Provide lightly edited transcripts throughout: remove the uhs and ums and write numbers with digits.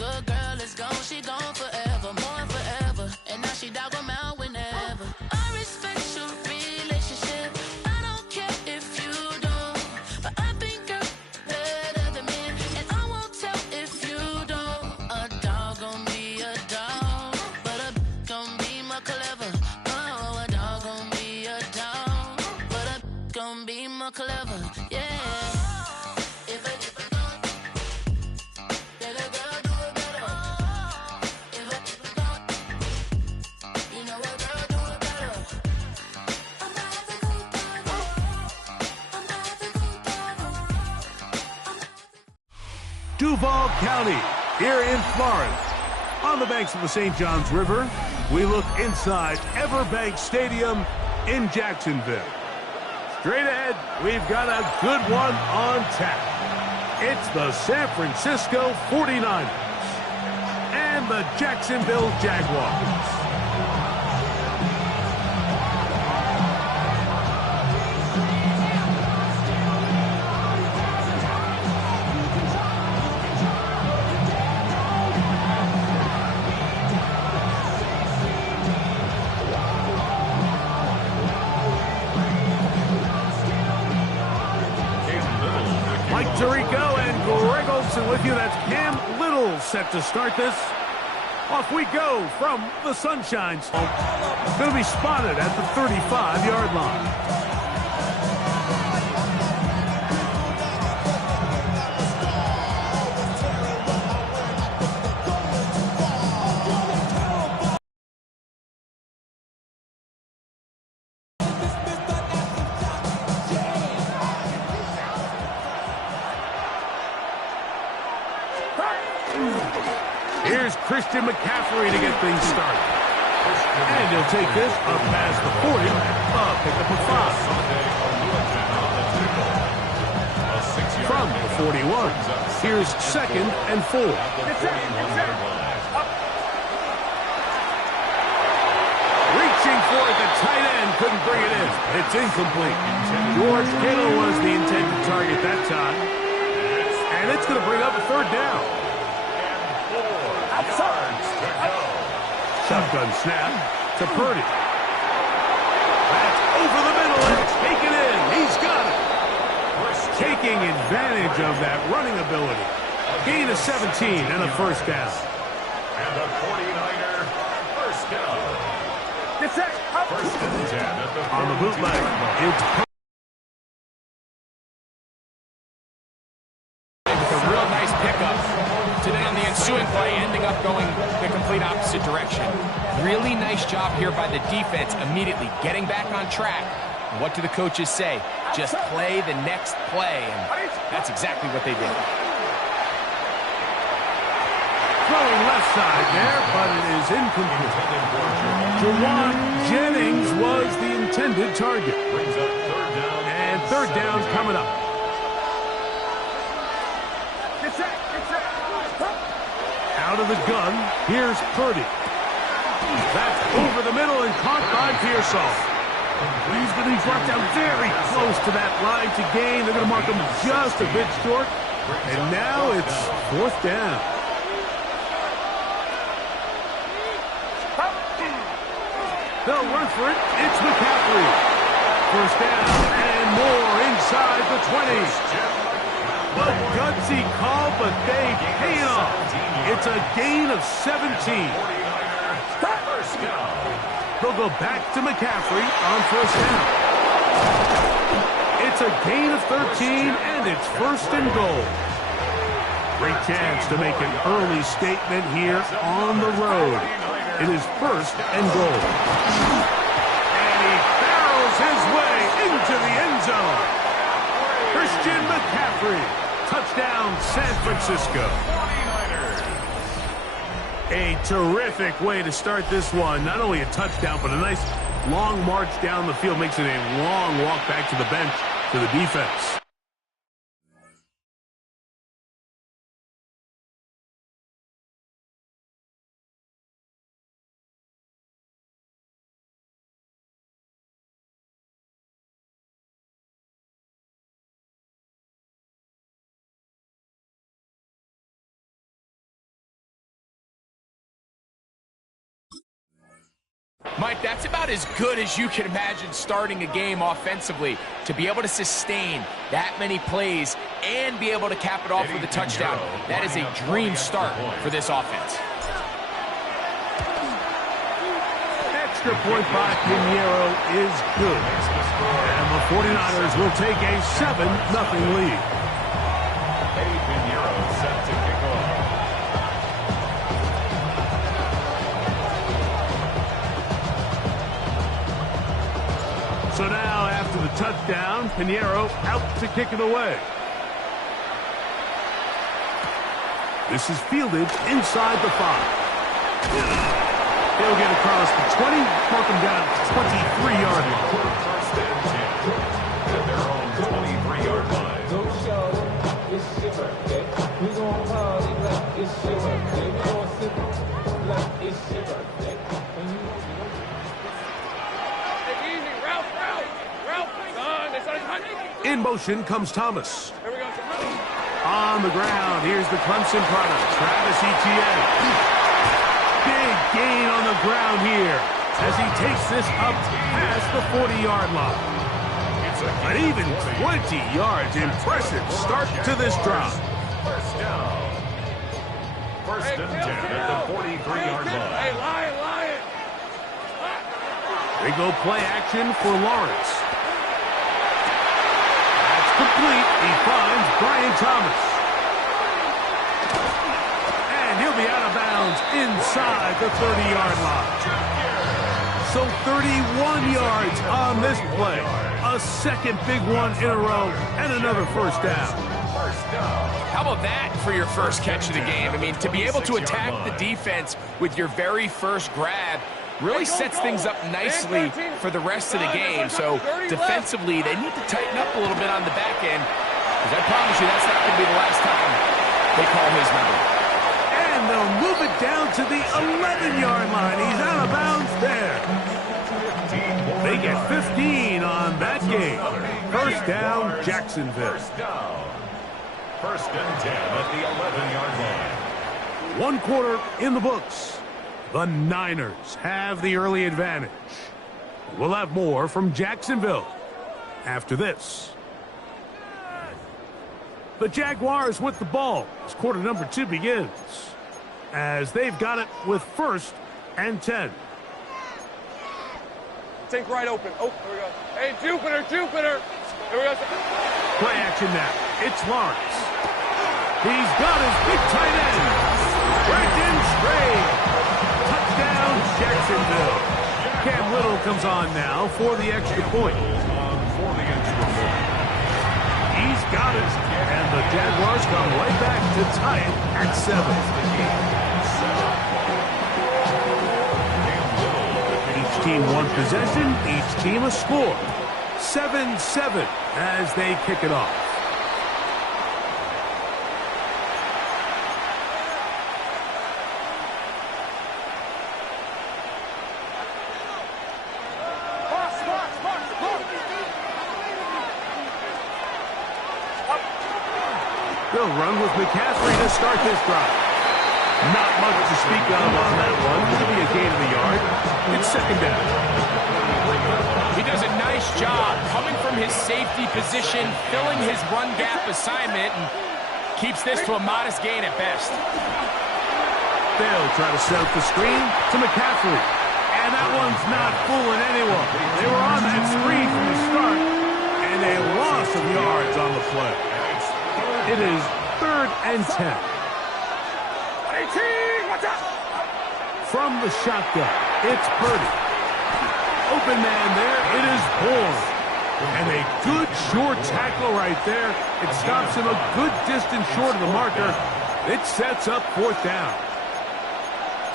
good girl is gone, she gone forever, more forever. And now she dog 'em out whenever. I respect your relationship. I don't care if you don't, but I think you're better than me, and I won't tell if you don't. A dog gon' be a dog, but a gon' be more clever. Oh, a dog gon' be a dog, but a gon' be more clever. Yeah. Duval County, here in Florence. On the banks of the St. Johns River, we look inside Everbank Stadium in Jacksonville. Straight ahead, we've got a good one on tap. It's the San Francisco 49ers and the Jacksonville Jaguars. Mike Tirico and Greg Olson with you. That's Cam Little set to start this. Off we go from the Sunshine State. Going to be spotted at the 35-yard line. Here's Christian McCaffrey to get things started. And he'll take this up past the 40, pick up a 5. From the 41, here's 2nd and 4. Reaching for it, the tight end couldn't bring it in. It's incomplete. George Kittle was the intended target that time. And it's going to bring up a 3rd down. Shotgun snap to Purdy. That's over the middle and taken in. He's got it. Taking advantage of that running ability. Gain of 17 and a 1st down. And the 49er first down. First and 10 at the on the bootleg. It's a real nice pickup today on the ensuing play, ending up going the complete opposite direction. Really nice job here by the defense, immediately getting back on track. And what do the coaches say? Just play the next play, and that's exactly what they did. Throwing left side there, but it is incomplete. Jawan Jennings was the intended target. And 3rd down coming up. Out of the gun, here's Purdy. That's over the middle and caught by Pearsall. He's going to be brought down very close to that line to gain. They're going to mark him just a bit short. And now it's 4th down. They'll run for it. It's McCaffrey. 1st down and more inside the 20. A gutsy call, but they pay it off. It's a gain of 17. They'll go back to McCaffrey on 1st down. It's a gain of 13, and it's 1st and goal. Great chance to make an early statement here on the road. It is 1st and goal. And he barrels his way into the end zone. Christian McCaffrey. Touchdown, San Francisco. A terrific way to start this one. Not only a touchdown, but a nice long march down the field. Makes it a long walk back to the bench to the defense. Mike, that's about as good as you can imagine starting a game offensively. To be able to sustain that many plays and be able to cap it off with a touchdown, that is a dream start for this offense. Extra point by Pinheiro is good. And the 49ers will take a 7-0 lead. Eddie Pinheiro set to kick off. So now, after the touchdown, Pinheiro out to kick it away. This is fielded inside the 5. He'll get across the 20, mark him down at the 23-yard line. First and 10 at their own 23-yard line. It's your birthday. We gon' party like it's your birthday. We gon' sip like it's your birthday. In motion comes Thomas. On the ground, here's the Clemson product, Travis Etienne. Big gain on the ground here as he takes this up past the 40-yard line. An even 20 yards. Impressive start to this drive. First down. First and 10 at the 43-yard line. Hey, Lion! They go play action for Lawrence. That's complete. He finds Brian Thomas. And he'll be out of bounds inside the 30-yard line. So 31 yards on this play. A second big one in a row and another first down. How about that for your first catch of the game? I mean, to be able to attack the defense with your very first grab really sets things up nicely for the rest of the game. So defensively, they need to tighten up a little bit on the back end, because I promise you that's not going to be the last time they call his number. And they'll move it down to the 11-yard line. He's out of bounds there. They get 15 on that game. First down, Jacksonville. First and 10 at the 11-yard line. 1 quarter in the books. The Niners have the early advantage. We'll have more from Jacksonville after this. The Jaguars with the ball as quarter number 2 begins, as they've got it with first and 10. Think right open. Oh, here we go. Hey, Jupiter! Here we go. Play action now. It's Lawrence. He's got his big tight end. Brandon Stray. Touchdown, Jacksonville. Cam Little comes on now for the extra point. He's got it. And the Jaguars come right back to tie it at 7. Each team one possession, each team a score. 7-7 as they kick it off. They'll run with McCaffrey to start this drive. Not much to speak of on that one. It'll be a gain of the yard. It's second down. He does a nice job coming from his safety position, filling his run gap assignment, and keeps this to a modest gain at best. They'll try to set up the screen to McCaffrey. And that one's not fooling anyone. They were on that screen from the start, and a loss of yards on the play. It is 3rd and 10. From the shotgun, it's Purdy. Open man there, it is Bourne. And a good short tackle right there. It stops him a good distance short of the marker. It sets up 4th down.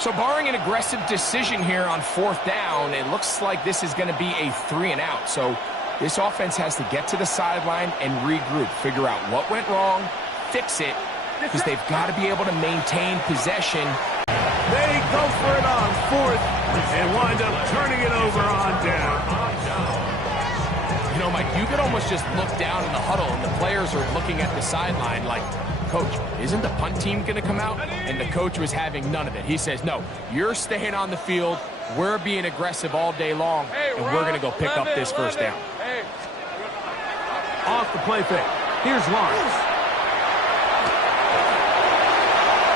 So barring an aggressive decision here on 4th down, it looks like this is going to be a 3 and out. So this offense has to get to the sideline and regroup, figure out what went wrong, fix it, because they've got to be able to maintain possession. They go for it on 4th and wind up turning it over on down. You know, Mike, you could almost just look down in the huddle and the players are looking at the sideline like, Coach, isn't the punt team going to come out? And the coach was having none of it. He says, no, you're staying on the field. we're being aggressive all day long, and we're going to go pick up this first down. Off the play fake. Here's Lawrence.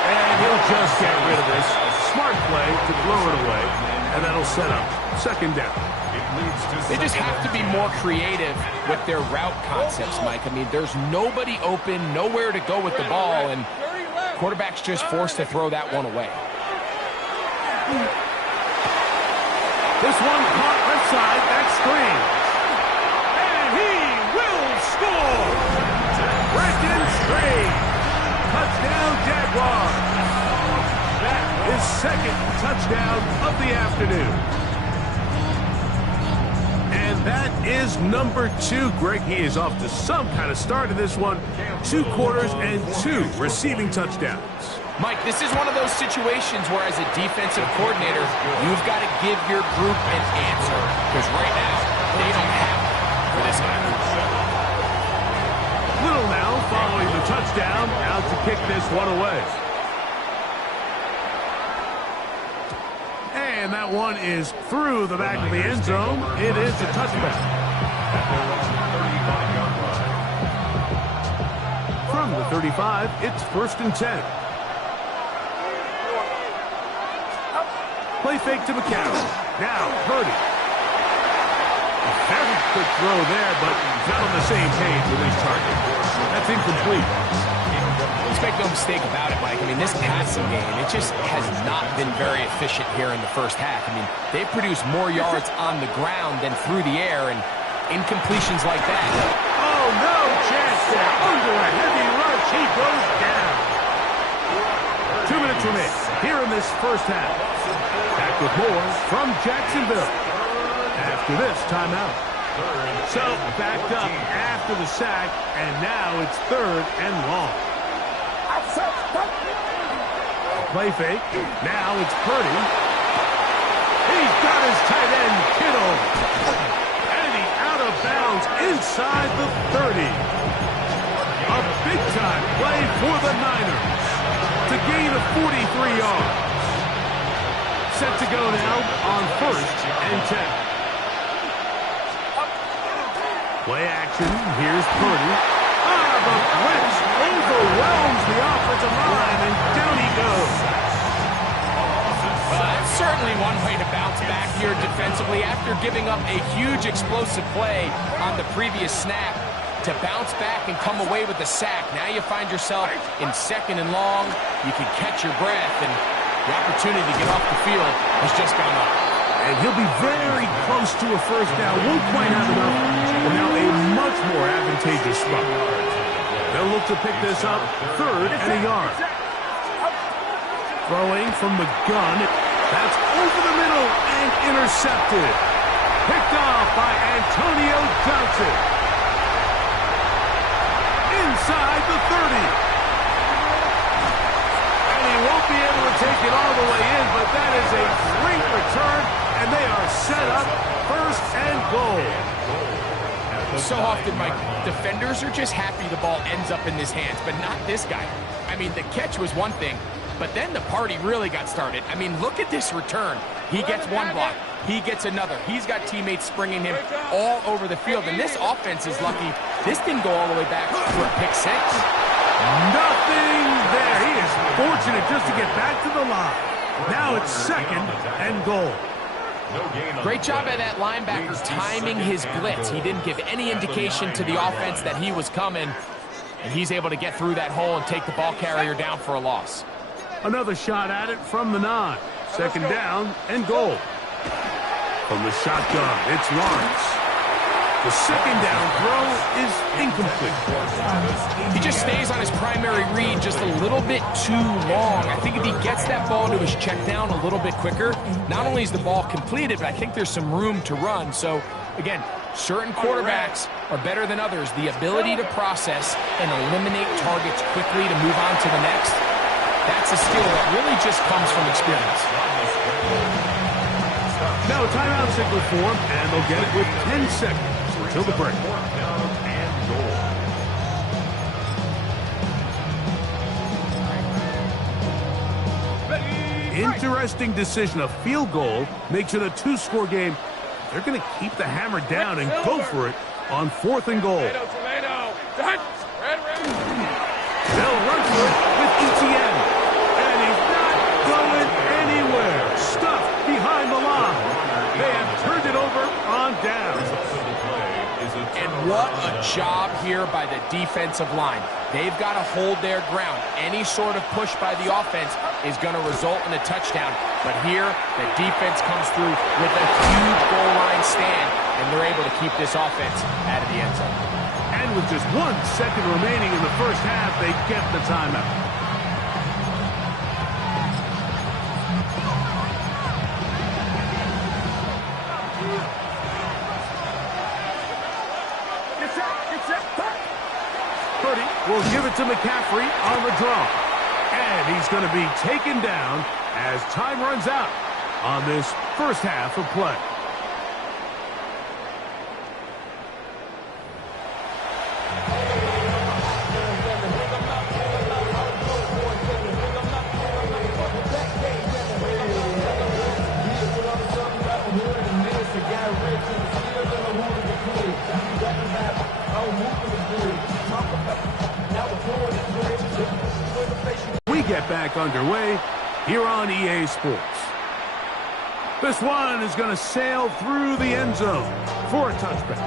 And he'll just get rid of this. Smart play to throw it away, and that'll set up second down. They just have to be more creative with their route concepts, Mike. I mean, there's nobody open, nowhere to go with the ball, and quarterback's just forced to throw that one away. This one caught left side, that screen. And he will score! Breaking straight. Touchdown, Jaguars. That is second touchdown of the afternoon. And that is number 2. Greg, he is off to some kind of start in this one. 2 quarters and 2 receiving touchdowns. Mike, this is one of those situations where as a defensive coordinator, you've got to give your group an answer. Because right now, they don't have it for this guy. Little now following the touchdown, out to kick this one away. And that one is through the back of the end zone. It is a touchback. From the 35, it's 1st and 10. Play fake to McCown. Now, Purdy. A very quick throw there, but not on the same page with his target. That's incomplete. Let's make no mistake about it, Mike. I mean, this passing game, it just has not been very efficient here in the first half. I mean, they've produced more yards on the ground than through the air, and incompletions like that. Oh, no chance there. Under a heavy rush, he goes down. 2 minutes remain here in this first half. Back with more from Jacksonville. After this timeout. So, backed up after the sack, and now it's 3rd and long. Play fake. Now it's Purdy. He's got his tight end, Kittle. And he's out of bounds inside the 30. A big-time play for the Niners to gain a 43 yards. Set to go now on 1st and 10. Play action. Here's Purdy. The blitz overwhelms the offensive line, and down he goes. Well, that's certainly one way to bounce back here defensively after giving up a huge explosive play on the previous snap. To bounce back and come away with the sack. Now you find yourself in 2nd and long. You can catch your breath, and the opportunity to get off the field has just gone up. And he'll be very close to a first down. Won't quite have enough, but now a much more advantageous spot. They'll look to pick this up 3rd and a yard. Throwing from the gun. That's over the middle and intercepted. Picked off by Antonio Johnson. Inside the 30. And he won't be able to take it all the way in, but that is a great return, and they are set up 1st and goal. So often, Mike, defenders are just happy the ball ends up in his hands, but not this guy. I mean, the catch was one thing, but then the party really got started. I mean, look at this return. He gets one block. He gets another. He's got teammates springing him all over the field, and this offense is lucky. This didn't go all the way back for a pick 6. Nothing there. He is fortunate just to get back to the line. Now it's 2nd and goal. Great job by that linebacker timing his blitz. He didn't give any indication to the offense that he was coming, and he's able to get through that hole and take the ball carrier down for a loss. Another shot at it from the 9. 2nd down and goal. From the shotgun, it's Lawrence. The 2nd down throw is incomplete. He just stays on his primary read just a little bit too long. I think if he gets that ball to his check down a little bit quicker, not only is the ball completed, but I think there's some room to run. So, again, certain quarterbacks are better than others. The ability to process and eliminate targets quickly to move on to the next, that's a skill that really just comes from experience. Now a timeout signal form, and they'll get it with 10 seconds until the break. Interesting decision. A field goal makes it a 2-score game. They're going to keep the hammer down and go for it on 4th and goal. They'll run for it with ETN. And he's not going anywhere. Stuffed behind the line. They have turned it over on down. And what a job here by the defensive line. They've got to hold their ground. Any sort of push by the offense is going to result in a touchdown. But here, the defense comes through with a huge goal line stand, and they're able to keep this offense out of the end zone. And with just 1 second remaining in the first half, they get the timeout. Will give it to McCaffrey on the draw. And he's going to be taken down as time runs out on this first half of play. Get back underway here on EA Sports. This one is going to sail through the end zone for a touchback.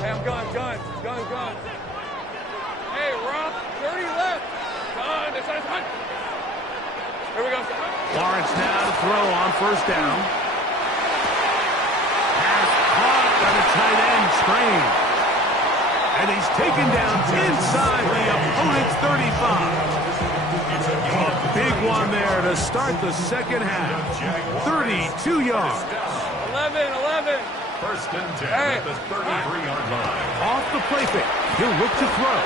Hey, I'm gun. Hey, Rob, 30 left. Gun, this is hot. Here we go. Lawrence now to throw on first down. Pass caught by the tight end, Strain. And he's taken down inside the opponent's 35. A big one there to start the second half. 32 yards. 11. First and 10 at the 33-yard line. Off the play fake. He'll look to throw.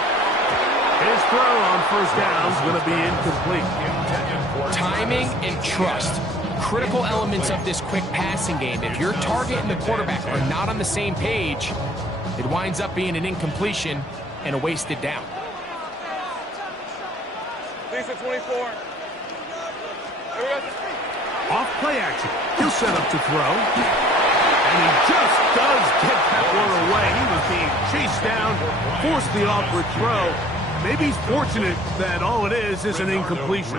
His throw on first down is going to be incomplete. Timing and trust. Critical elements of this quick passing game. If your target and the quarterback are not on the same page, it winds up being an incompletion and a wasted down. Lisa 24. Off play action. He'll set up to throw. And he just does get that one away. He was being chased down, forced the awkward throw. Maybe he's fortunate that all it is an incompletion.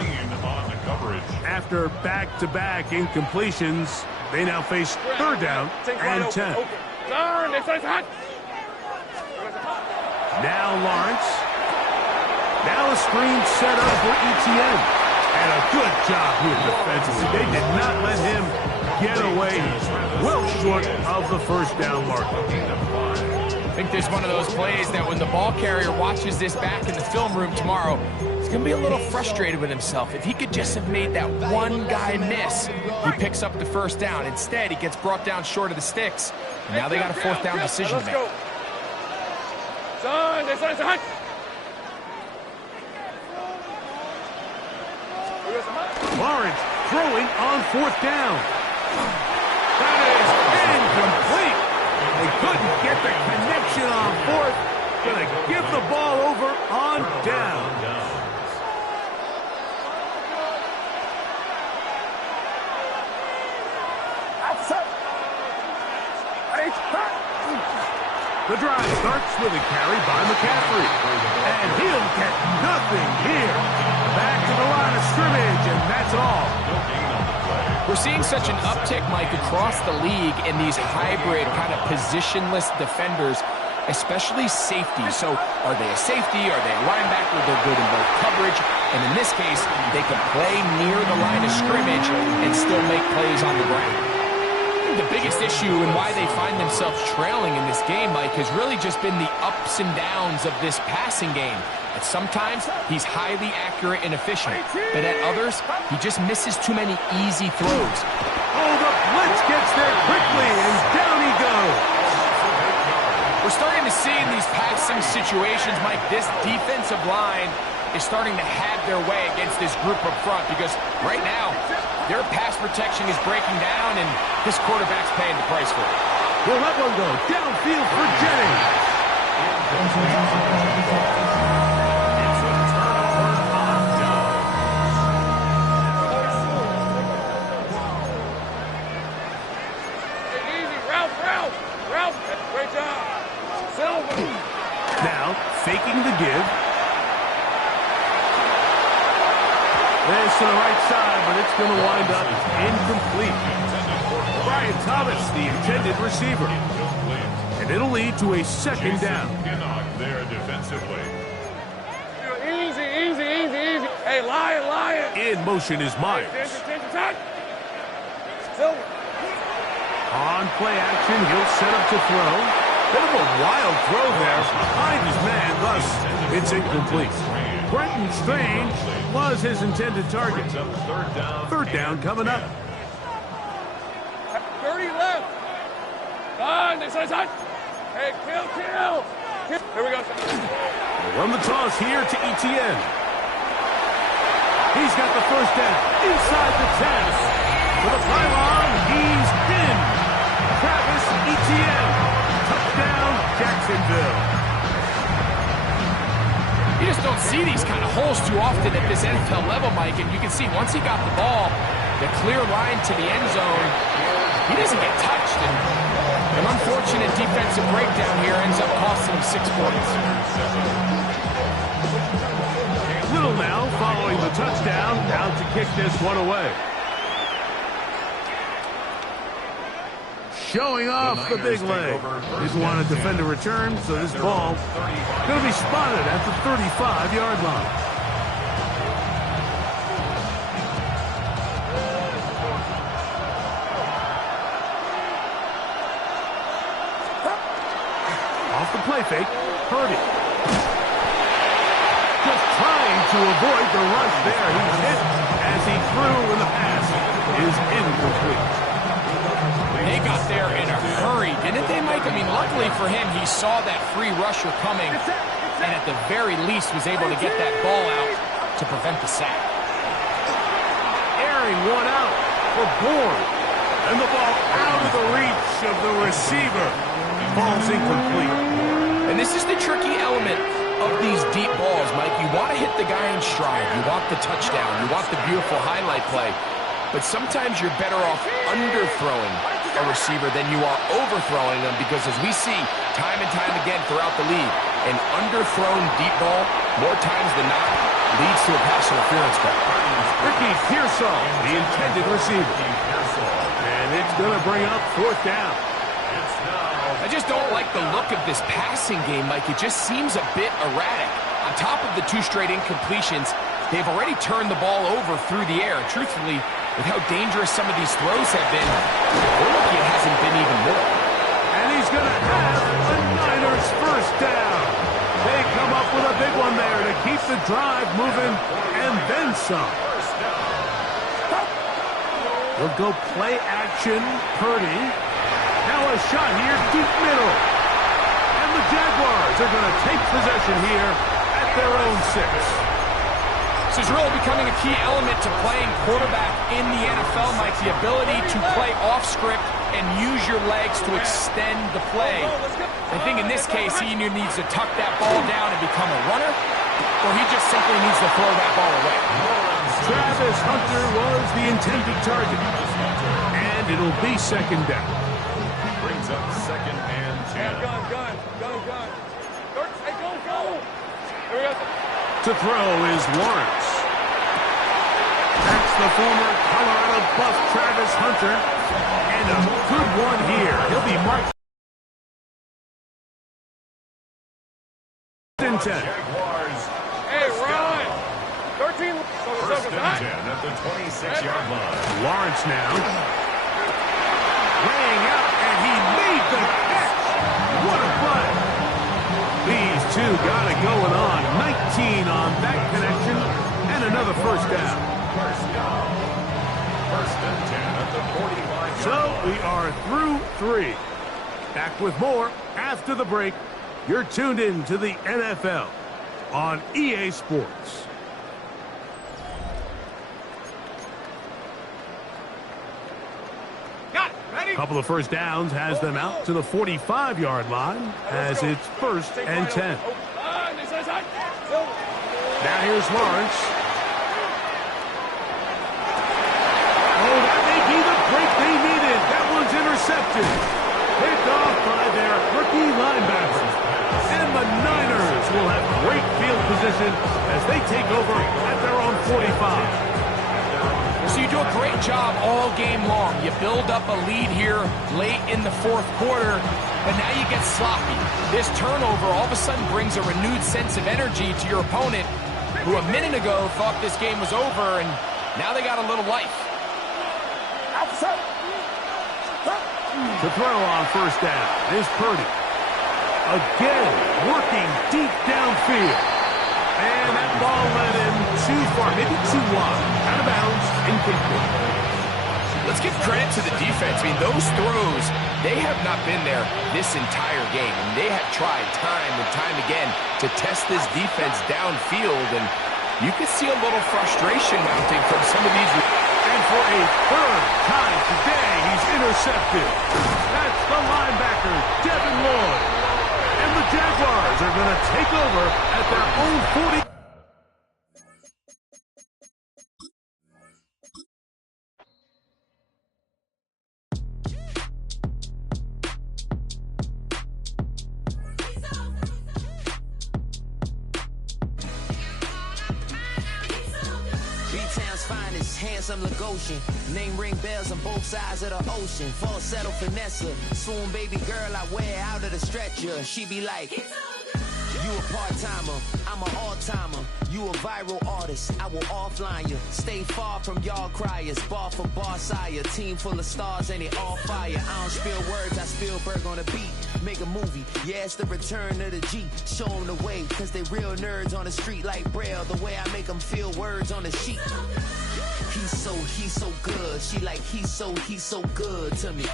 After back-to-back incompletions, they now face third down and 10. Now Lawrence. Now a screen set up for ETN. And a good job here defensively. They did not let him get away well short of the first down mark. I think there's one of those plays that when the ball carrier watches this back in the film room tomorrow, he's going to be a little frustrated with himself. If he could just have made that one guy miss, he picks up the first down. Instead, he gets brought down short of the sticks. And now they got a fourth down decision to make. Lawrence throwing on fourth down. That is incomplete. They couldn't get the connection on fourth. Gonna give the ball over on down. The drive starts with a carry by McCaffrey. And he'll get nothing here. Back to the line of scrimmage, and that's all. We're seeing such an uptick, Mike, across the league in these hybrid kind of positionless defenders, especially safety. So are they a safety? Are they a linebacker? They're good in both coverage. And in this case, they can play near the line of scrimmage and still make plays on the ground. The biggest issue and why they find themselves trailing in this game, Mike, has really just been the ups and downs of this passing game. At sometimes, he's highly accurate and efficient, but at others, he just misses too many easy throws. Oh, the blitz gets there quickly, and down he goes. We're starting to see in these passing situations, Mike, this defensive line is starting to have their way against this group up front because right now, their pass protection is breaking down, and this quarterback's paying the price for it. Will that one go downfield for Jennings? It's a turnover on downs. Easy, Ralph. Great job. Silver. Now, faking the give. This to the right side, but it's going to wind up incomplete. Brian Thomas, the intended receiver. And it'll lead to a second down. There defensively. Easy. Hey, Lion. In motion is Myers. Attention. Silver. On play action, he'll set up to throw. Bit of a wild throw there behind his man, thus it's incomplete. Brenton Strange was his intended target. Third down coming up. 30 left. On, this side. Hey, kill. Here we go. They'll run the toss here to Etienne. He's got the first down inside the 10. For the pylon, he's in. Travis Etienne. Touchdown, Jacksonville. You just don't see these kind of holes too often at this NFL level, Mike, and you can see once he got the ball, the clear line to the end zone, he doesn't get touched, and an unfortunate defensive breakdown here ends up costing him 6 points. Little now following the touchdown, out to kick this one away. Showing off the big leg. Didn't want to defend a return, so this ball going to be spotted at the 35-yard line. Off the play fake, Purdy. Just trying to avoid the rush there. He's hit as he threw, and the pass is incomplete. They got there in a hurry, didn't they, Mike? I mean, luckily for him, he saw that free rusher coming and at the very least was able to get that ball out to prevent the sack. Airing one out for Bourne. And the ball out of the reach of the receiver. Ball's incomplete. And this is the tricky element of these deep balls, Mike. You want to hit the guy in stride. You want the touchdown. You want the beautiful highlight play. But sometimes you're better off underthrowing a receiver than you are overthrowing them, because as we see time and time again throughout the league, an underthrown deep ball, more times than not, leads to a pass interference call. Ricky Pearsall, the intended receiver. And it's going to bring up fourth down. I just don't like the look of this passing game, Mike. It just seems a bit erratic. On top of the 2 straight incompletions, they've already turned the ball over through the air. Truthfully, with how dangerous some of these throws have been, we're lucky it hasn't been even more. And he's going to have the Niners first down. They come up with a big one there to keep the drive moving, and then some. They'll go play action, Purdy. Now a shot here, deep middle. And the Jaguars are going to take possession here at their own 6. This is really becoming a key element to playing quarterback in the NFL, Mike. The ability to play off script and use your legs to extend the play. I think in this case, he either needs to tuck that ball down and become a runner, or he just simply needs to throw that ball away. Travis Hunter was the intended target. And it'll be second down. Brings up second and 10. Gun. Hey, go. Here we go. To throw is Lawrence. That's the former Colorado Buff Travis Hunter. And a good one here. He'll be marked in 10. Jaguars. Hey, run. 13. First and 10 at the 26-yard line. Lawrence now. Laying out, and he made the catch. What a play. These two got it going on. 19 on that connection, and another first down. First and 10 at the 45-yard line. So we are through 3. Back with more after the break. You're tuned in to the NFL on EA Sports. A couple of first downs has them out to the 45-yard line as it's 1st and 10. Now here's Lawrence. Oh, that may be the break they needed. That one's intercepted. Picked off by their rookie linebacker. And the Niners will have great field position as they take over at their own 45. So you do a great job all game long. You build up a lead here late in the 4th quarter, but now you get sloppy. This turnover all of a sudden brings a renewed sense of energy to your opponent, who a minute ago thought this game was over, and now they got a little life. To throw on first down is Purdy. Again, working deep downfield. And that ball led him too far, maybe too wide. Out of bounds, incomplete. Let's give credit to the defense. I mean, those throws, they have not been there this entire game. And they have tried time and time again to test this defense downfield. And you can see a little frustration mounting from some of these. And for a 3rd time today, he's intercepted. That's the linebacker, Devin Lloyd. And the Jaguars are going to take over at their own 40. B-Town's finest, handsome Lagosian. Name ring bells on both sides of the ocean. Falsetto Vanessa, swoon baby girl I wear out of the stretcher. She be like, you a part-timer, I'm an all-timer. You a viral artist, I will offline you. Stay far from y'all criers, bar for bar sire. Team full of stars and it all fire. I don't spill words, I Spielberg on the beat. Make a movie, yeah, it's the return of the G. Show them the way, cause they real nerds on the street like Braille. The way I make them feel words on the sheet. He's so good. She like, he's so good to me.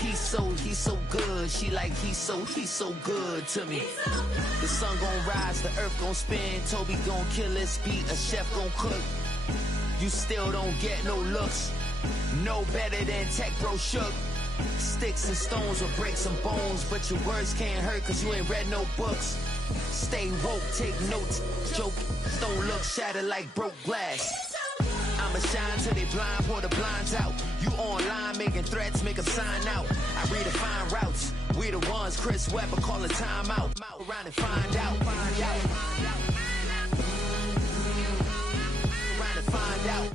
He's so good. She like, he's so good to me. The sun gon' rise, the earth gon' spin. Toby gon' kill this beat, a chef gon' cook. You still don't get no looks. No better than Tech Bro Shook. Sticks and stones will break some bones, but your words can't hurt cause you ain't read no books. Stay woke, take notes, joke. Don't look shattered like broke glass. I'ma shine till they blind, pour the blinds out. You online making threats, make them sign out. I redefine routes. We the ones Chris Webber call a timeout. Around and find out. Around and find out.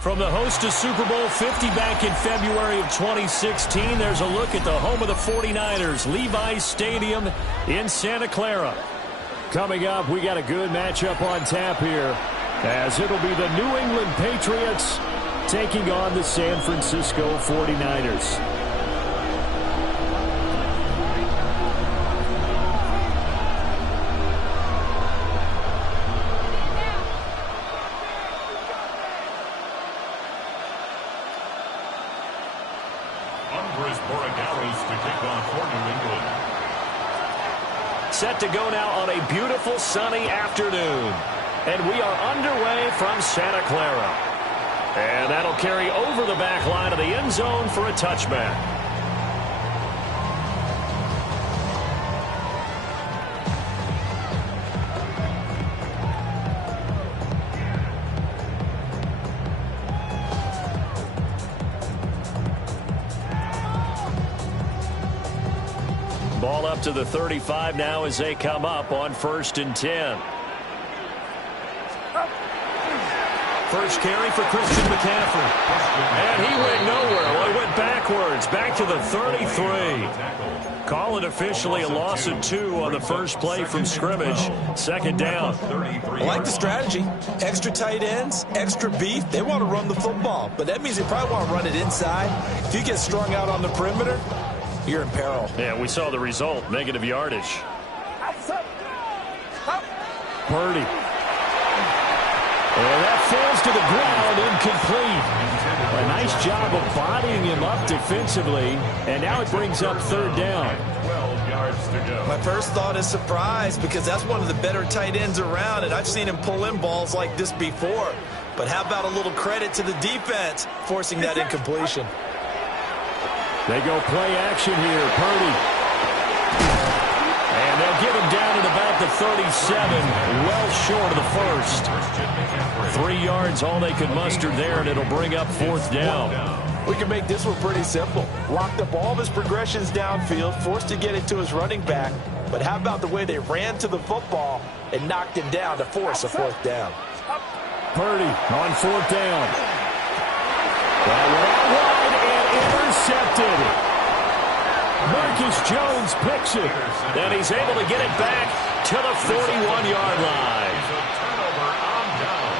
From the host to Super Bowl 50 back in February of 2016, there's a look at the home of the 49ers, Levi's Stadium in Santa Clara. Coming up, we got a good matchup on tap here, as it'll be the New England Patriots taking on the San Francisco 49ers. Set to go now on a beautiful sunny afternoon. And we are underway from Santa Clara. And that'll carry over the back line of the end zone for a touchback. Ball up to the 35 now as they come up on 1st and 10. First carry for Christian McCaffrey. And he went nowhere. Well, he went backwards, back to the 33. Call it officially a loss of 2 on the first play from scrimmage. 2nd down. I like the strategy. Extra tight ends, extra beef. They want to run the football, but that means they probably want to run it inside. If you get strung out on the perimeter, you're in peril. Yeah, we saw the result. Negative yardage. Purdy. And that falls to the ground, incomplete. A nice job of bodying him up defensively, and now it brings up third down. 12 yards to go. My first thought is surprise, because that's one of the better tight ends around, and I've seen him pull in balls like this before. But how about a little credit to the defense forcing that incompletion? They go play action here. Purdy. And they'll get him down at about the 37, well short of the first. 3 yards, all they could muster there, and it'll bring up fourth down. We can make this one pretty simple. Locked up all of his progressions downfield, forced to get it to his running back. But how about the way they ran to the football and knocked him down to force a fourth down? Purdy on fourth down. That went out wide and intercepted. Marcus Jones picks it. And he's able to get it back to the 41-yard line. So turnover on down.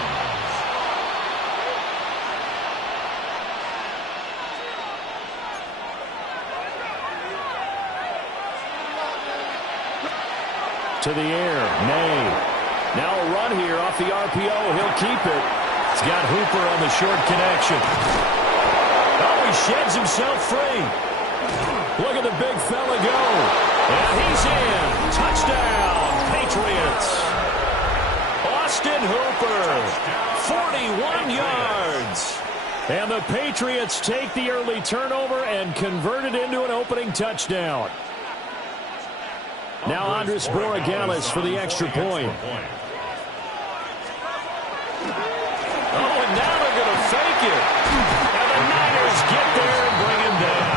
To the air, May. Now a run here off the RPO. He'll keep it. He's got Hooper on the short connection. Oh, he sheds himself free. Look at the big fella go. And he's in. Touchdown, Patriots. Austin Hooper, 41 yards. And the Patriots take the early turnover and convert it into an opening touchdown. Now Andres Borregales for the extra point. Oh, and now they're going to fake it. And the Niners get there and bring him down.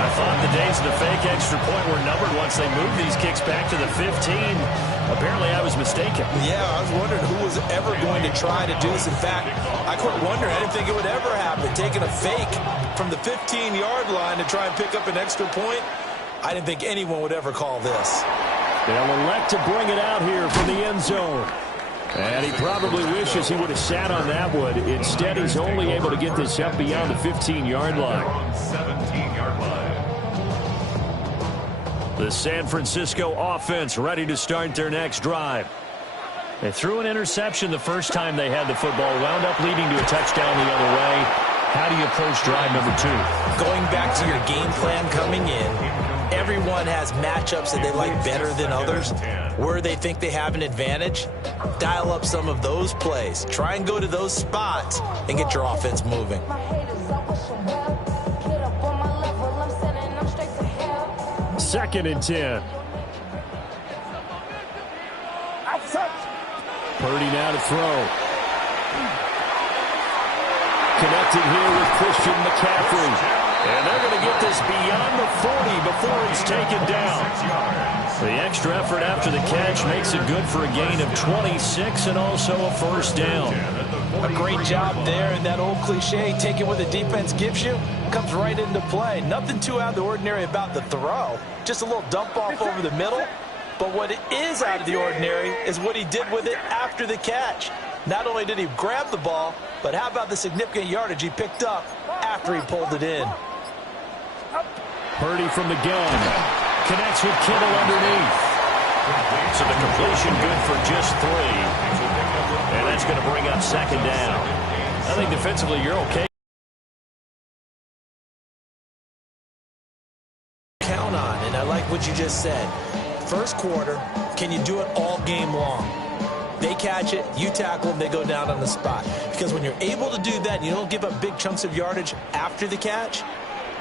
I thought the days of the fake extra point were numbered once they moved these kicks back to the 15. Apparently I was mistaken. Yeah, I was wondering who was ever going to try to do this. In fact, I quit wondering. I didn't think it would ever happen. Taking a fake from the 15-yard line to try and pick up an extra point. I didn't think anyone would ever call this. They'll elect to bring it out here from the end zone. And he probably wishes he would have sat on that one. Instead, he's only able to get this up beyond the 15-yard line. 17-yard line. The San Francisco offense ready to start their next drive. They threw an interception the first time they had the football, wound up leading to a touchdown the other way. How do you approach drive number 2? Going back to your game plan coming in, everyone has matchups that they like better than others. Where they think they have an advantage, dial up some of those plays. Try and go to those spots and get your offense moving. Second and 10. Purdy now to throw. Connecting here with Christian McCaffrey. And they're going to get this beyond the 40 before he's taken down. The extra effort after the catch makes it good for a gain of 26 and also a first down. A great job there, and that old cliche, take it what the defense gives you, comes right into play. Nothing too out of the ordinary about the throw. Just a little dump off over the middle. But what it is out of the ordinary is what he did with it after the catch. Not only did he grab the ball, but how about the significant yardage he picked up after he pulled it in. Purdy from the gun. Connects with Kittle underneath. So the completion good for just 3. And that's going to bring up second down. I think defensively you're okay. Count on, and I like what you just said. First quarter, can you do it all game long? They catch it, you tackle them, they go down on the spot. Because when you're able to do that, you don't give up big chunks of yardage after the catch,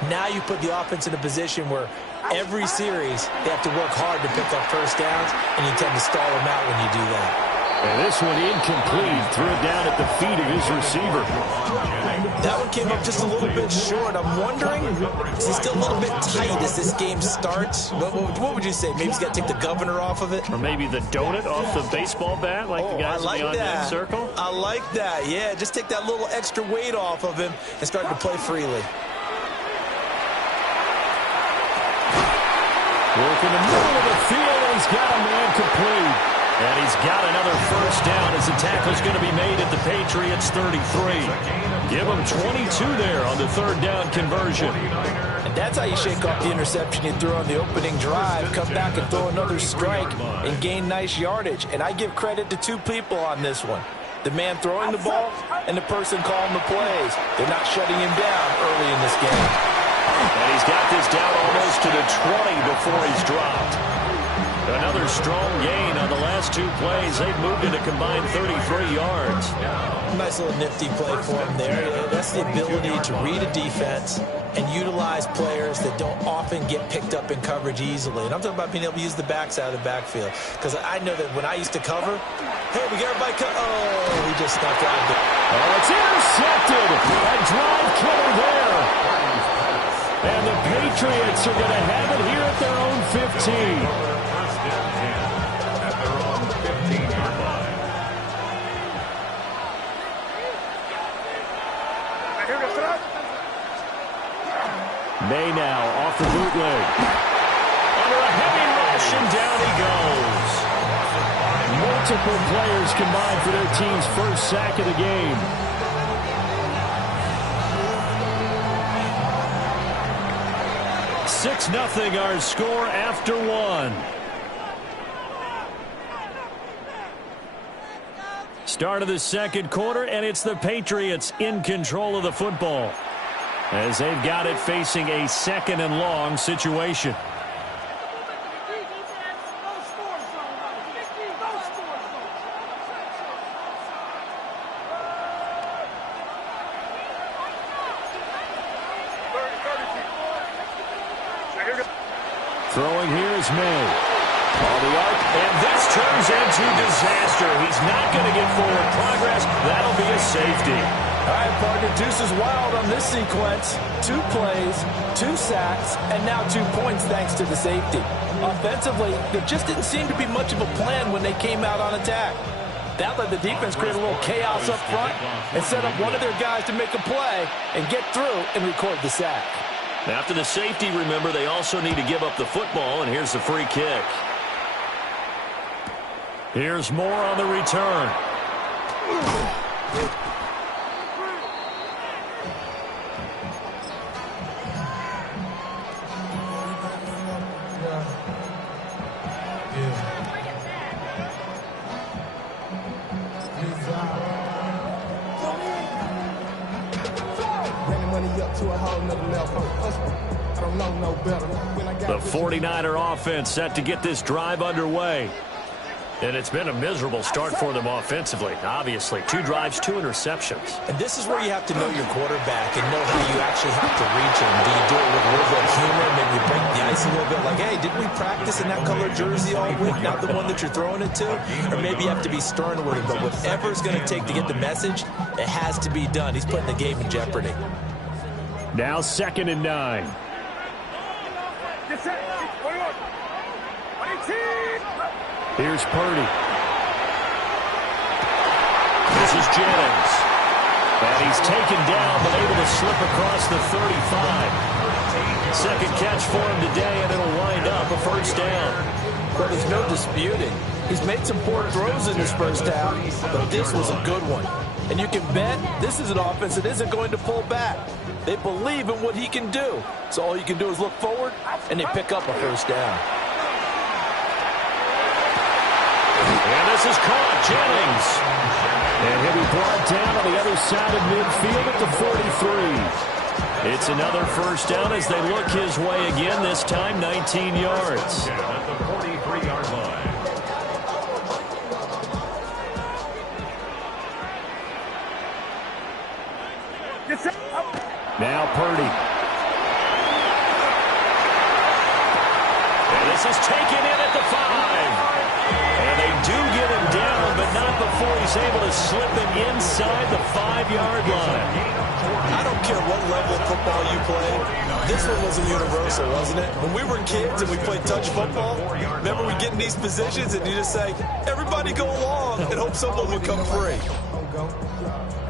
now you put the offense in a position where every series they have to work hard to pick up first downs, and you tend to stall them out when you do that. And this one incomplete. Threw it down at the feet of his receiver. That one came up just a little bit short. I'm wondering, is he still a little bit tight as this game starts? What would you say? Maybe he's got to take the governor off of it? Or maybe the donut off the baseball bat like the guys in the on-deck circle? I like that, yeah. Just take that little extra weight off of him and start to play freely. Work in the middle of the field, and he's got a man complete. And he's got another first down as the tackle's going to be made at the Patriots' 33. Give him 22 there on the third down conversion. And that's how you shake off the interception you threw on the opening drive, come back and throw another strike and gain nice yardage. And I give credit to two people on this one. The man throwing the ball and the person calling the plays. They're not shutting him down early in this game. And he's got this down almost to the 20 before he's dropped. Another strong gain on the last 2 plays. They've moved it a combined 33 yards. Nice little nifty play for him there. That's the ability to read a defense and utilize players that don't often get picked up in coverage easily. And I'm talking about being able to use the backs out of the backfield. Because I know that when I used to cover, hey, we got everybody oh, he just snuck out of it. Oh, it's intercepted. A drive killer there. And the Patriots are going to have it here at their own 15. May now off the bootleg. Under a heavy rush, and down he goes. Multiple players combined for their team's first sack of the game. Six 0 our score after 1. Start of the second quarter, and it's the Patriots in control of the football, as they've got it facing a 2nd and long situation. Throwing here is May. On the arc, and this turns into disaster. He's not going to get forward progress. That'll be a safety. All right, partner, deuce is wild on this sequence. 2 plays, 2 sacks, and now 2 points thanks to the safety. Offensively, there just didn't seem to be much of a plan when they came out on attack. That let the defense create a little chaos up front and set up one of their guys to make a play and get through and record the sack. After the safety, remember, they also need to give up the football, and here's the free kick. Here's more on the return. The 49er offense set to get this drive underway. And it's been a miserable start for them offensively, obviously. 2 drives, 2 interceptions. And this is where you have to know your quarterback and know how you actually have to reach him. Do you do it with a little bit of humor, maybe break the ice a little bit, like, hey, didn't we practice in that color jersey all week, not the one that you're throwing it to? Or maybe you have to be stern with him, but whatever it's going to take to get the message, it has to be done. He's putting the game in jeopardy. Now 2nd and 9. Here's Purdy. This is Jennings. And he's taken down, but able to slip across the 35. Second catch for him today, and it'll wind up a first down. But there's no disputing. He's made some poor throws in his first half, but this was a good one. And you can bet this is an offense that isn't going to pull back. They believe in what he can do. So all you can do is look forward, and they pick up a first down. And this is caught, Jennings. And he'll be brought down on the other side of midfield at the 43. It's another first down as they look his way again, this time 19 yards. At the 43-yard line. Now Purdy. And this is taken in at the 5. And they do get him down, but not before he's able to slip it inside the 5-yard line. I don't care what level of football you play. This one wasn't universal, wasn't it? When we were kids and we played touch football, remember we get in these positions and you just say, everybody go along and hope someone will come free.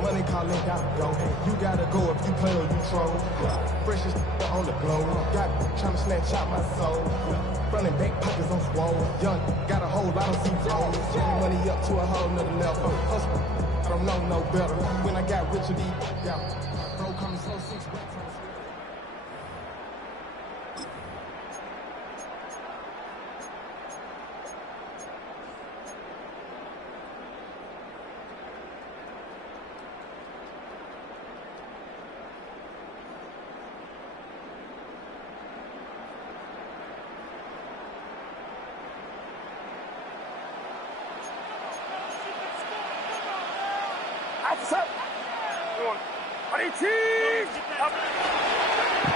Money calling, gotta go. You gotta go if you play or you troll. Freshest on the globe. Got trying to snatch out my soul. Running back pockets on swole. Young, got a whole lot of seats on. Turning money up to a whole nother level. Hustle, I don't know no better. When I got rich of these, yeah. Bro coming slow 6 weeks.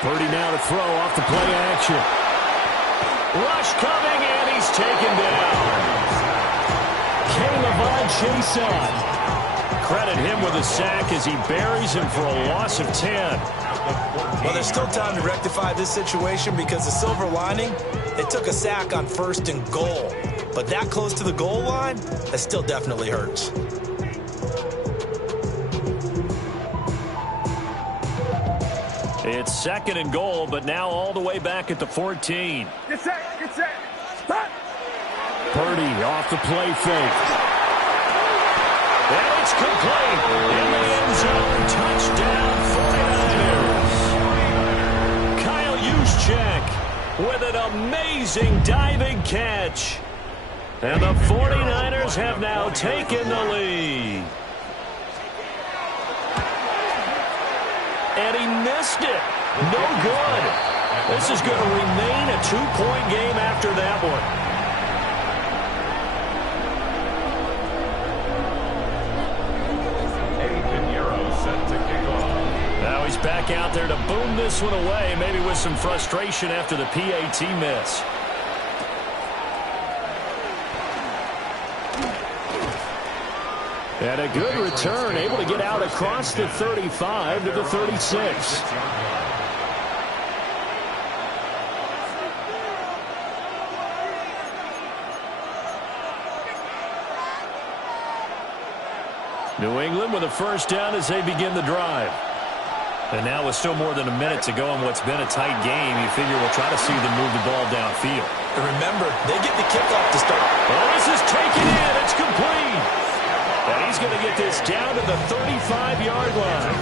Purdy now to throw off the play action. Rush coming, and he's taken down. Caleb Chason. Credit him with a sack as he buries him for a loss of 10. Well, there's still time to rectify this situation because the silver lining, they took a sack on 1st and goal. But that close to the goal line, that still definitely hurts. It's 2nd and goal, but now all the way back at the 14. Get set, start. Purdy off the play fake. And it's complete. In the end zone, touchdown 49ers. Kyle Juszczyk with an amazing diving catch. And the 49ers have now taken the lead. And he missed it. No good. This is going to remain a 2-point game after that one. Now he's back out there to boom this one away, maybe with some frustration after the PAT miss. And a good return, able to get out across the 35 to the 36. New England with a first down as they begin the drive. And now with still more than a minute to go in what's been a tight game, you figure we'll try to see them move the ball downfield. And remember, they get the kickoff to start. Oh, this is taken in. It's complete. And he's going to get this down to the 35-yard line.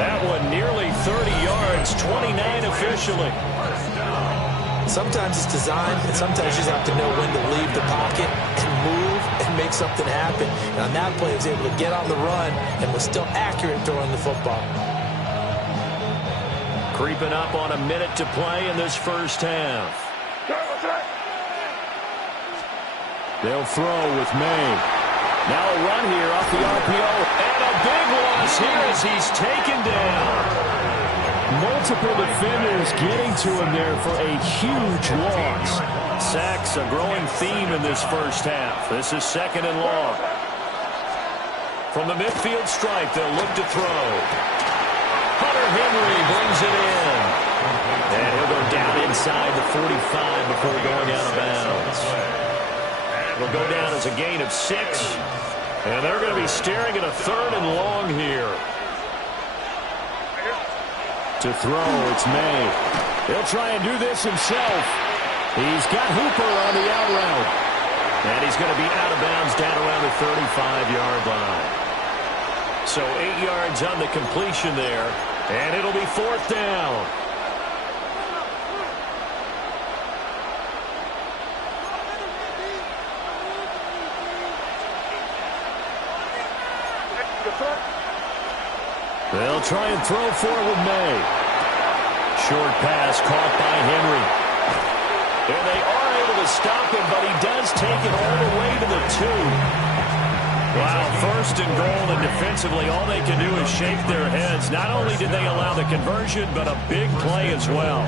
That one nearly 30 yards, 29 officially. Sometimes it's design, and sometimes you just have to know when to leave the pocket and move and make something happen. And on that play, he was able to get on the run and was still accurate throwing the football. Creeping up on a minute to play in this first half. They'll throw with May. Now a run here off the RPO. And a big loss here as he's taken down. Multiple defenders getting to him there for a huge loss. Sacks a growing theme in this first half. This is 2nd and long. From the midfield stripe, they'll look to throw. Hunter Henry brings it in. And he'll go down inside the 45 before going out of bounds. It'll go down as a gain of 6. And they're going to be staring at a 3rd and long here. To throw, it's May. He'll try and do this himself. He's got Hooper on the out route. And he's going to be out of bounds down around the 35-yard line. So 8 yards on the completion there. And it'll be 4th down. They'll try and throw forward May. Short pass caught by Henry. And they are able to stop him, but he does take it all the way to the 2. Wow, 1st and goal, and defensively all they can do is shake their heads. Not only did they allow the conversion, but a big play as well.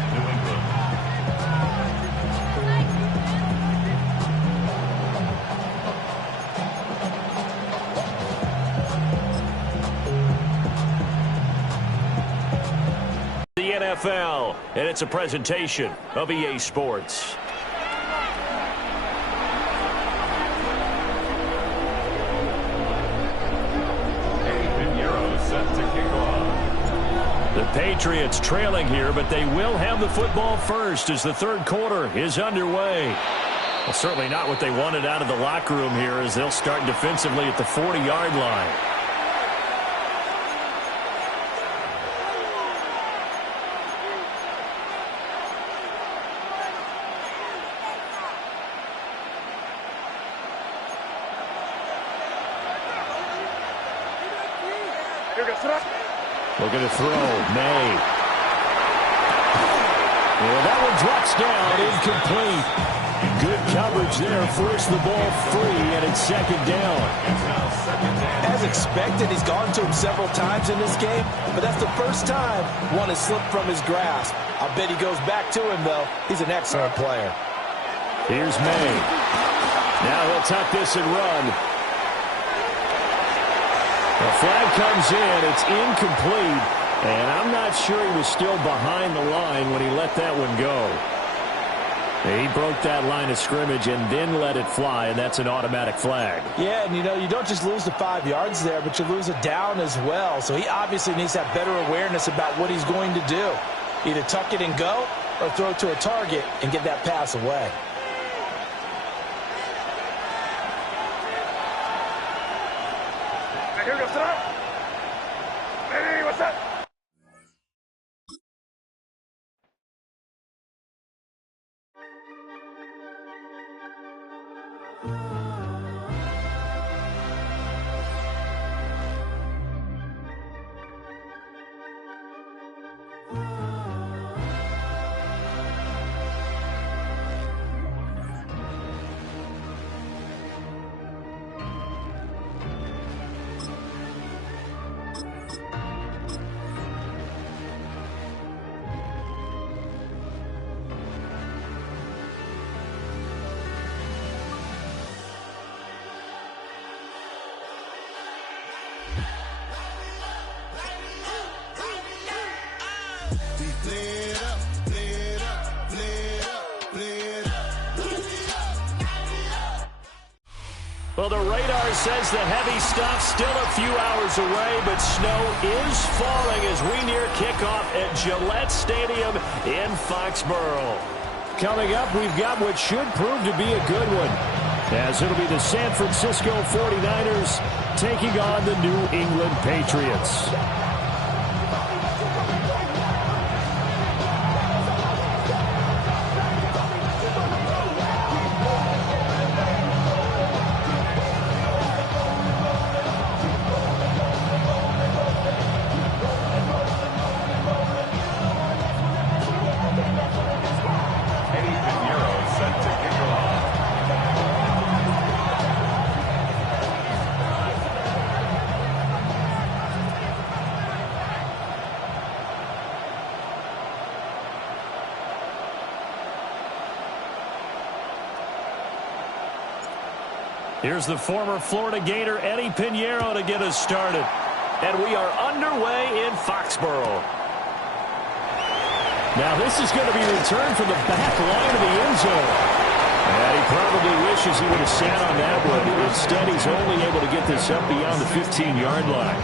NFL, and it's a presentation of EA Sports. The Patriots trailing here, but they will have the football first as the 3rd quarter is underway. Well, certainly not what they wanted out of the locker room here as they'll start defensively at the 40-yard line. Looking to throw, May. Well, that one drops down, incomplete. Good coverage there. Forced the ball free, and it's second down. As expected, he's gone to him several times in this game, but that's the first time one has slipped from his grasp. I bet he goes back to him, though. He's an excellent player. Here's May. Now he'll tuck this and run. The flag comes in. It's incomplete, and I'm not sure he was still behind the line when he let that one go. He broke that line of scrimmage and then let it fly, and that's an automatic flag. Yeah, and you don't just lose the 5 yards there, but you lose a down as well. So he obviously needs to have better awareness about what he's going to do. Either tuck it and go or throw it to a target and get that pass away. Here goes up. Hey, what's up? Well, the radar says the heavy stuff's still a few hours away, but snow is falling as we near kickoff at Gillette Stadium in Foxborough. Coming up, we've got what should prove to be a good one, as it'll be the San Francisco 49ers taking on the New England Patriots. Here's the former Florida Gator, Eddie Pinheiro, to get us started. And we are underway in Foxborough. Now this is going to be returned from the back line of the end zone. And he probably wishes he would have sat on that one. Instead, he's only able to get this up beyond the 15-yard line.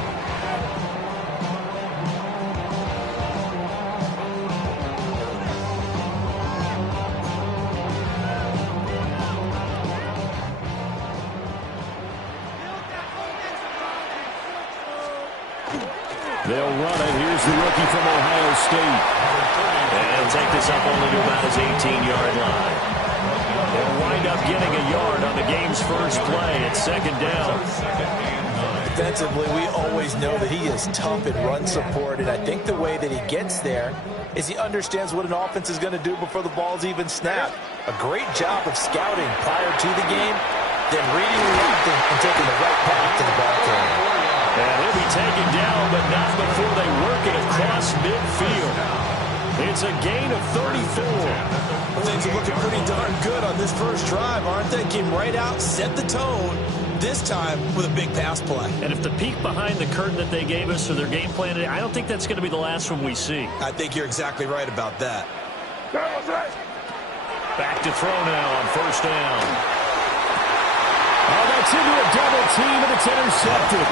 They'll run it. Here's the rookie from Ohio State. And he'll take this up only to about his 18-yard line. They'll wind up getting a yard on the game's first play. It's second down. Defensively, we always know that he is tough in run support, and I think the way that he gets there is he understands what an offense is going to do before the ball's even snapped. A great job of scouting prior to the game, then reading, reacting, and taking the right path to the ball carrier. And he'll be taken down, but not before they work it across midfield. It's a gain of 34. Well, things are looking pretty darn good on this first drive, aren't they? Came right out, set the tone, this time with a big pass play. And if the peek behind the curtain that they gave us or their game plan, I don't think that's going to be the last one we see. I think you're exactly right about that. Back to throw now on first down. Oh, that's into a double team, and it's intercepted.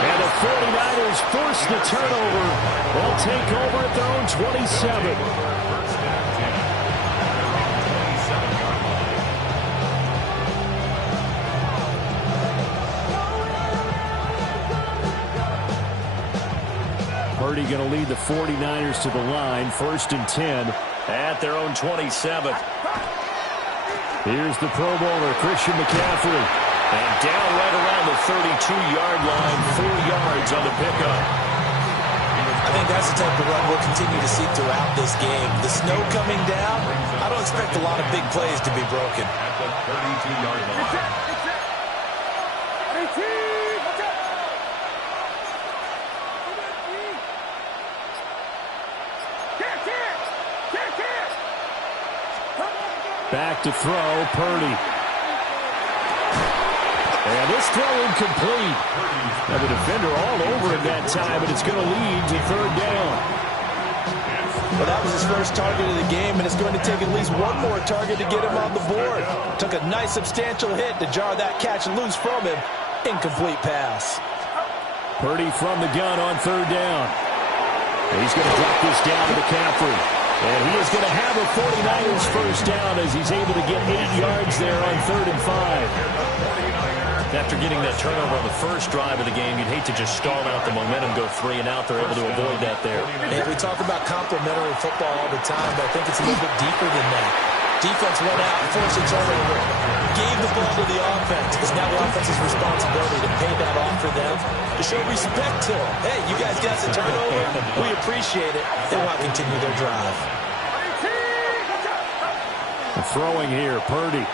And the 49ers force the turnover. They'll take over at their own 27. Purdy going to lead the 49ers to the line. First and 10 at their own 27. Here's the Pro Bowler, Christian McCaffrey. And down right around the 32-yard line, 4 yards on the pickup. I I think that's the type of run we'll continue to see throughout this game. The snow coming down, I don't expect a lot of big plays to be broken. At the 32-yard line. Back to throw, Purdy. And this throw incomplete. And the defender all over him that time, but it's going to lead to third down. Well, that was his first target of the game, and it's going to take at least one more target to get him on the board. Took a nice substantial hit to jar that catch loose from him. Incomplete pass. Purdy from the gun on third down. He's going to drop this down to McCaffrey. And he is going to have a 49ers first down as he's able to get 8 yards there on 3rd and 5. After getting that turnover on the first drive of the game, you'd hate to just stall out the momentum, go 3 and out. They're able to avoid that there. And we talk about complementary football all the time, but I think it's a little bit deeper than that. Defense went out and forced a turnover, gave the ball to the offense. It's now the offense's responsibility to pay that off for them, to show respect to them. Hey, you guys got the turnover. We appreciate it. They want to continue their drive. Throwing here, Purdy.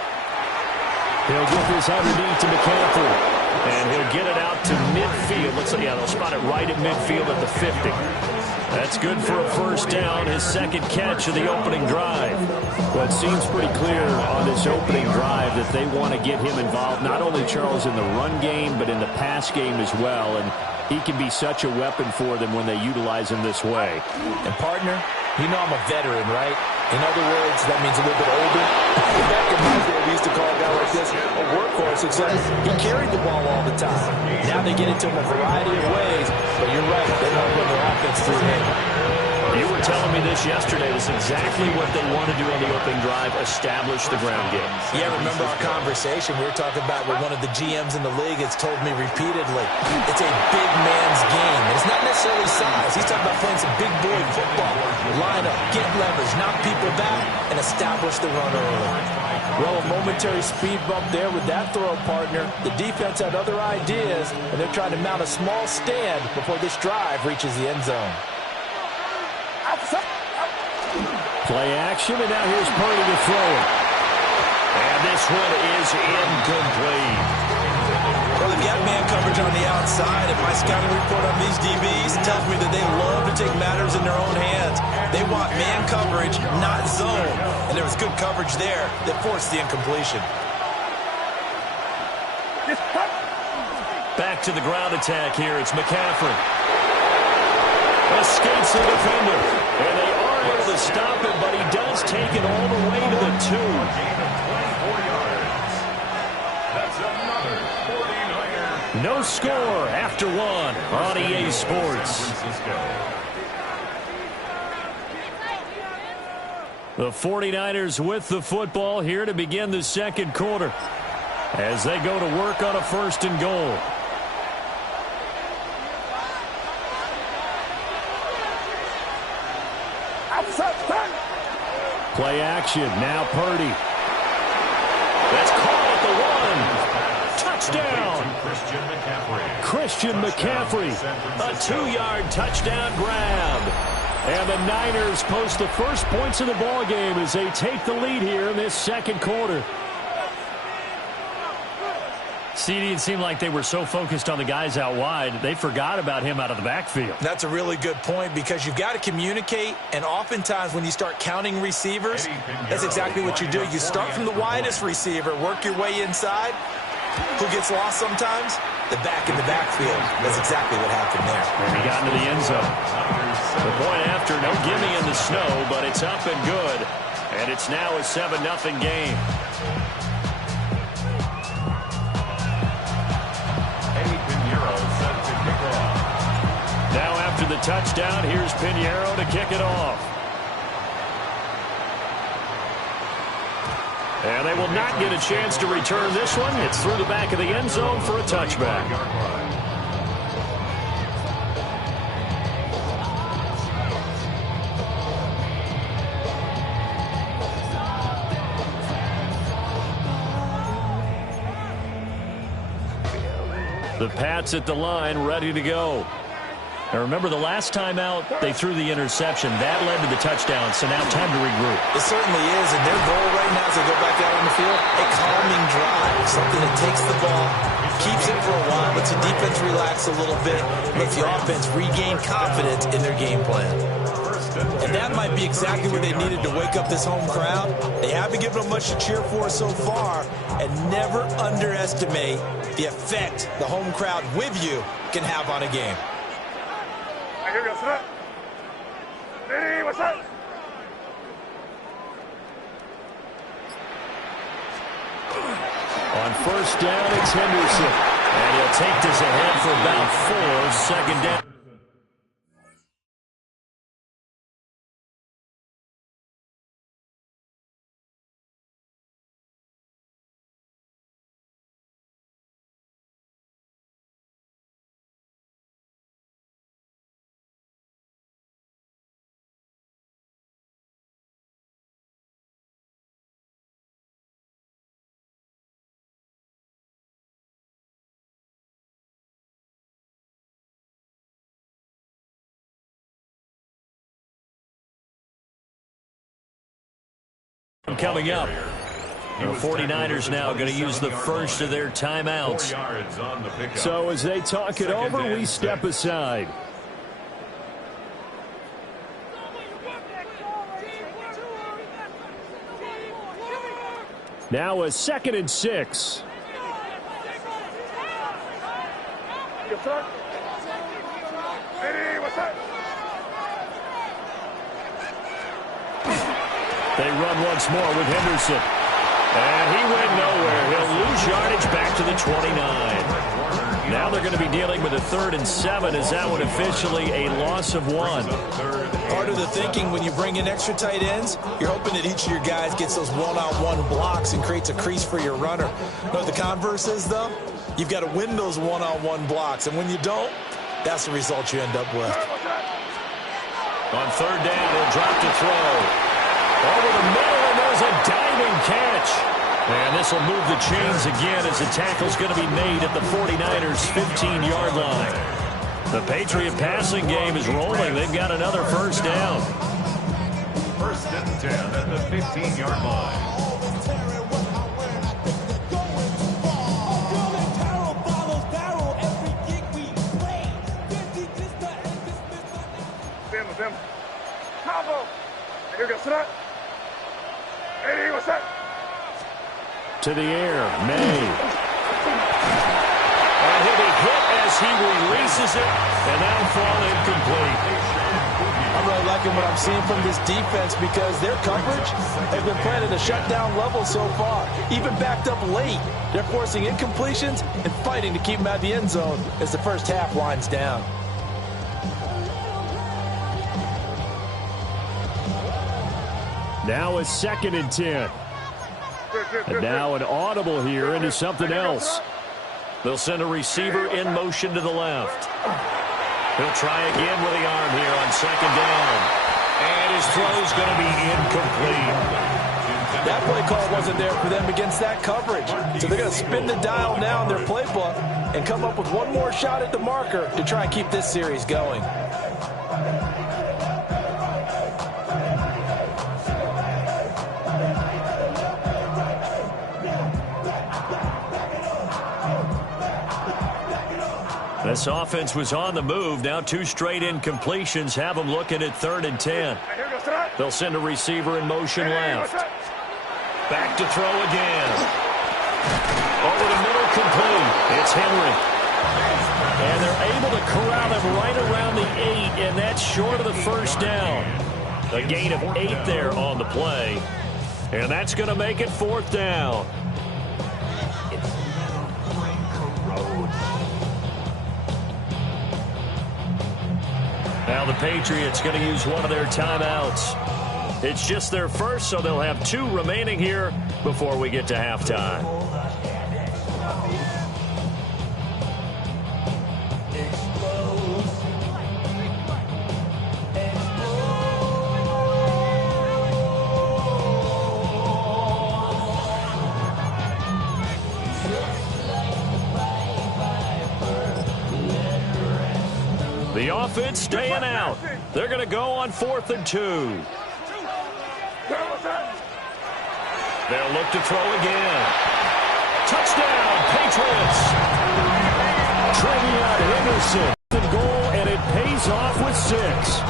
He'll get this underneath to McCaffrey. And he'll get it out to midfield. Looks like, yeah, they'll spot it right at midfield at the 50. That's good for a first down, his second catch of the opening drive. Well, it seems pretty clear on this opening drive that they want to get him involved, not only, Charles, in the run game, but in the pass game as well. And he can be such a weapon for them when they utilize him this way. And, partner, you know I'm a veteran, right? In other words, that means a little bit older. Back in my day, we used to call a guy like this a workhorse, except he carried the ball all the time. Now they get into him a variety of ways, but you're right, they want to run their offense through him. You were telling me this yesterday. This is exactly what they want to do on the opening drive, establish the ground game. Yeah, remember our conversation? We were talking about what one of the GMs in the league has told me repeatedly. It's a big man's game. It's not necessarily size. He's talking about playing some big boy football. Line up, get leverage, knock people back, and establish the run early. Well, a momentary speed bump there with that throw, partner. The defense had other ideas, and they're trying to mount a small stand before this drive reaches the end zone. Play action, and now here's Purdy to throw it. And this one is incomplete. Well, they've got man coverage on the outside, and my scouting report on these DBs tells me that they love to take matters in their own hands. They want man coverage, not zone. And there was good coverage there that forced the incompletion. Back to the ground attack here. It's McCaffrey. Escapes the defender. And they are able to stop it, but he does take it all the way to the 2. That's another 49er. No score after 1 on EA Sports. The 49ers with the football here to begin the second quarter as they go to work on a 1st and goal. Play action. Now Purdy. That's caught at the 1. Touchdown. Christian McCaffrey. A 2-yard touchdown grab. And the Niners post the first points of the ball game as they take the lead here in this second quarter. CD, it seemed like they were so focused on the guys out wide, they forgot about him out of the backfield. That's a really good point because you've got to communicate, and oftentimes when you start counting receivers, that's exactly what you do. You start from the widest receiver, work your way inside. Who gets lost sometimes? The back in the backfield. That's exactly what happened there. And he got into the end zone. The point after, no gimme in the snow, but it's up and good. And it's now a 7-0 game. Now after the touchdown, here's Pinheiro to kick it off. And they will not get a chance to return this one. It's through the back of the end zone for a touchback. The Pats at the line, ready to go. Now remember, the last time out, they threw the interception. That led to the touchdown, so now time to regroup. It certainly is, and their goal right now as they go back out on the field, a calming drive, something that takes the ball, keeps it for a while, lets the defense relax a little bit, lets the offense regain confidence in their game plan. And that might be exactly what they needed to wake up this home crowd. They haven't given them much to cheer for so far, and never underestimate the effect the home crowd with you can have on a game. Here we go, set up. Hey, what's up? On first down, it's Henderson. And he'll take this ahead for about 4, second down. Coming up, the 49ers now going to use the first of their timeouts. So as they talk it over, we step aside. Now a 2nd and 6. Yes, sir. Hey, what's up? They run once more with Henderson. And he went nowhere. He'll lose yardage back to the 29. Now they're going to be dealing with a 3rd and 7. Is that one officially a loss of 1? Part of the thinking when you bring in extra tight ends, you're hoping that each of your guys gets those one-on-one blocks and creates a crease for your runner. You know what the converse is, though? You've got to win those one-on-one blocks. And when you don't, that's the result you end up with. On 3rd down, he'll drop to throw. Over the middle, and there's a diving catch. And this will move the chains again as the tackle's going to be made at the 49ers' 15-yard line. The Patriot passing game is rolling. They've got another first down. 1st and 10 at the 15-yard line. Combo. Here we go, sit up. Hey, what's up? To the air, May. And he'll be hit as he releases it, and that'll fall incomplete. I'm really liking what I'm seeing from this defense because their coverage has been playing at a shutdown level so far. Even backed up late, they're forcing incompletions and fighting to keep them out of the end zone as the first half winds down. Now a 2nd and 10. And now an audible here into something else. They'll send a receiver in motion to the left. He'll try again with the arm here on 2nd down. And his throw's going to be incomplete. That play call wasn't there for them against that coverage. So they're going to spin the dial now in their playbook and come up with one more shot at the marker to try and keep this series going. This offense was on the move. Now 2 straight incompletions have them looking at 3rd and 10. They'll send a receiver in motion left. Back to throw again. Over the middle, complete. It's Henry. And they're able to corral him right around the 8, and that's short of the first down. A gain of 8 there on the play. And that's going to make it 4th down. Now the Patriots going to use one of their timeouts. It's just their first, so they'll have 2 remaining here before we get to halftime. The offense staying out. They're going to go on 4th and 2. They'll look to throw again. Touchdown, Patriots. Trevion Henderson, the goal, and it pays off with 6.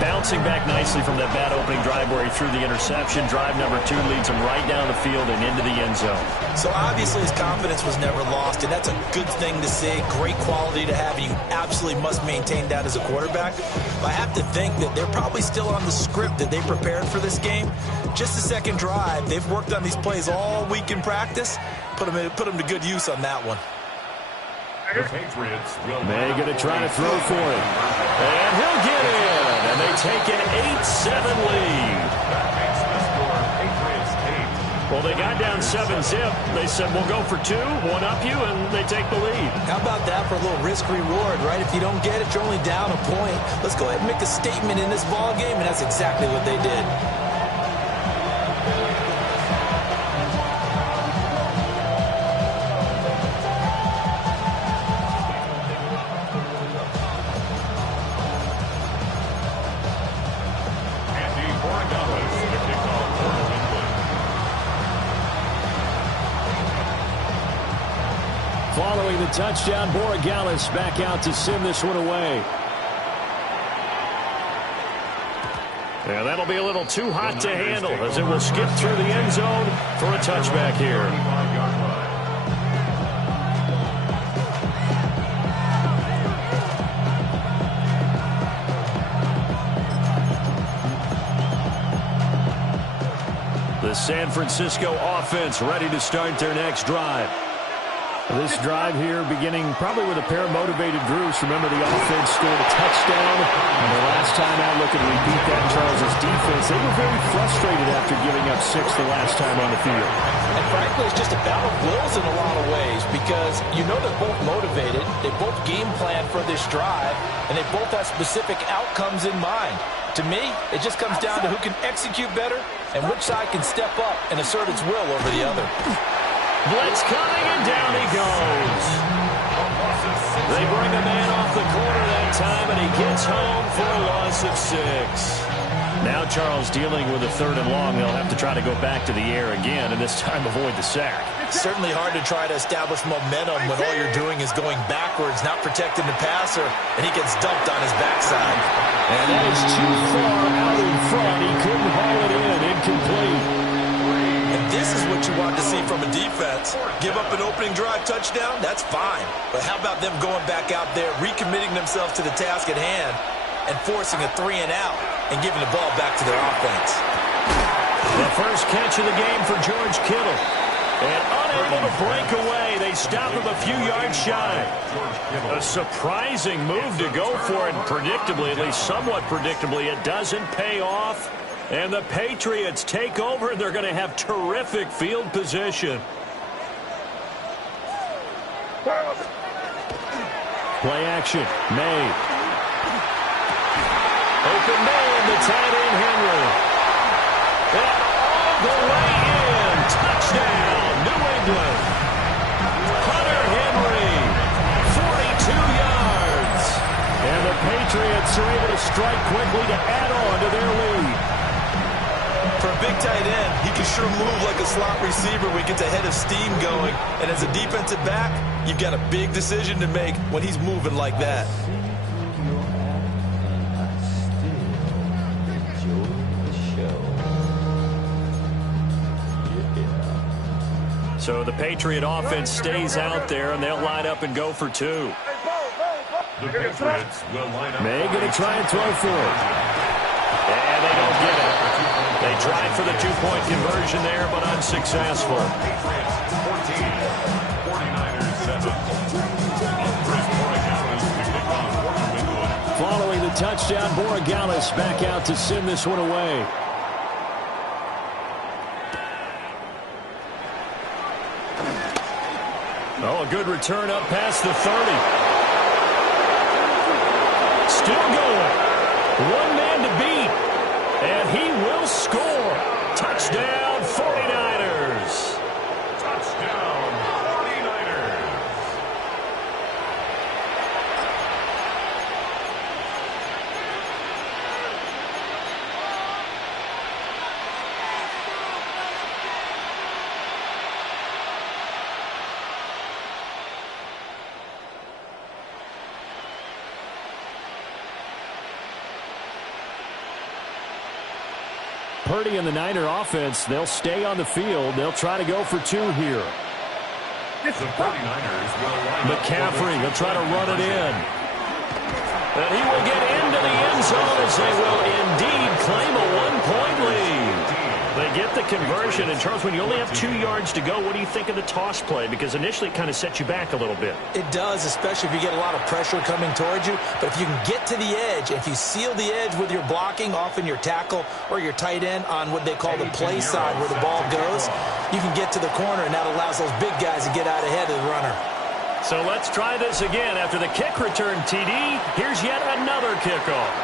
Bouncing back nicely from that bad opening drive where he threw the interception. Drive number 2 leads him right down the field and into the end zone. So obviously his confidence was never lost, and that's a good thing to see. Great quality to have, and you absolutely must maintain that as a quarterback. But I have to think that they're probably still on the script that they prepared for this game. Just the second drive, they've worked on these plays all week in practice. Put them to good use on that one. May going to try to throw for it. And he'll get in. And they take an 8-7 lead. Well, they got down 7-zip. They said, we'll go for 2, one up you, and they take the lead. How about that for a little risk-reward, right? If you don't get it, you're only down a point. Let's go ahead and make a statement in this ball game, and that's exactly what they did. Following the touchdown, Borregales back out to send this one away. And that'll be a little too hot to handle as it will skip through the end zone for a touchback here. The San Francisco offense ready to start their next drive. This drive here beginning probably with a pair of motivated groups. Remember, the offense scored a touchdown. And the last time out, looking to repeat that in Charles' defense, they were very frustrated after giving up 6 the last time on the field. And frankly, it's just a battle of wills in a lot of ways because you know they're both motivated. They both game plan for this drive, and they both have specific outcomes in mind. To me, it just comes down to who can execute better and which side can step up and assert its will over the other. Blitz coming, and down he goes. They bring a man off the corner that time, and he gets home for a loss of 6. Now Charles dealing with a 3rd and long. They'll have to try to go back to the air again, and this time avoid the sack. It's certainly hard to try to establish momentum when all you're doing is going backwards, not protecting the passer, and he gets dumped on his backside. And that is too far out in front. He couldn't haul it in. Incomplete. And this is what you want to see from a defense. Give up an opening drive touchdown, that's fine. But how about them going back out there, recommitting themselves to the task at hand, and forcing a 3 and out, and giving the ball back to their offense. The first catch of the game for George Kittle. And unable to break away, they stop him a few yards shy. A surprising move to go for it, and predictably, at least somewhat predictably, it doesn't pay off. And the Patriots take over, and they're going to have terrific field position. Play action. May. Open man, the tight end, Henry. And all the way in. Touchdown, New England. Hunter Henry, 42 yards. And the Patriots are able to strike quickly to add on to their lead. For a big tight end, he can sure move like a slot receiver when he gets a head of steam going. And as a defensive back, you've got a big decision to make when he's moving like that. So the Patriot offense stays out there, and they'll line up and go for 2. The Patriots will line up. May going to try and throw for it. And they don't get it. They tried for the 2-point conversion there, but unsuccessful. Patriots 14, 49ers 7. Following the touchdown, Borregales back out to send this one away. Oh, a good return up past the 30. Still going. One man to beat. And he will score. Touchdown, 49ers. Touchdown, 49ers. Purdy and the Niner offense, they'll stay on the field. They'll try to go for 2 here. The 49ers will line up. McCaffrey, they'll try to run it in. And he will get into the end zone as they will indeed claim a 1-point lead. They get the conversion. And, Charles, when you only have 2 yards to go, what do you think of the toss play? Because initially it kind of sets you back a little bit. It does, especially if you get a lot of pressure coming towards you. But if you can get to the edge, if you seal the edge with your blocking, often your tackle or your tight end on what they call the play side where the ball goes, you can get to the corner, and that allows those big guys to get out ahead of the runner. So let's try this again. After the kick return TD, here's yet another kickoff.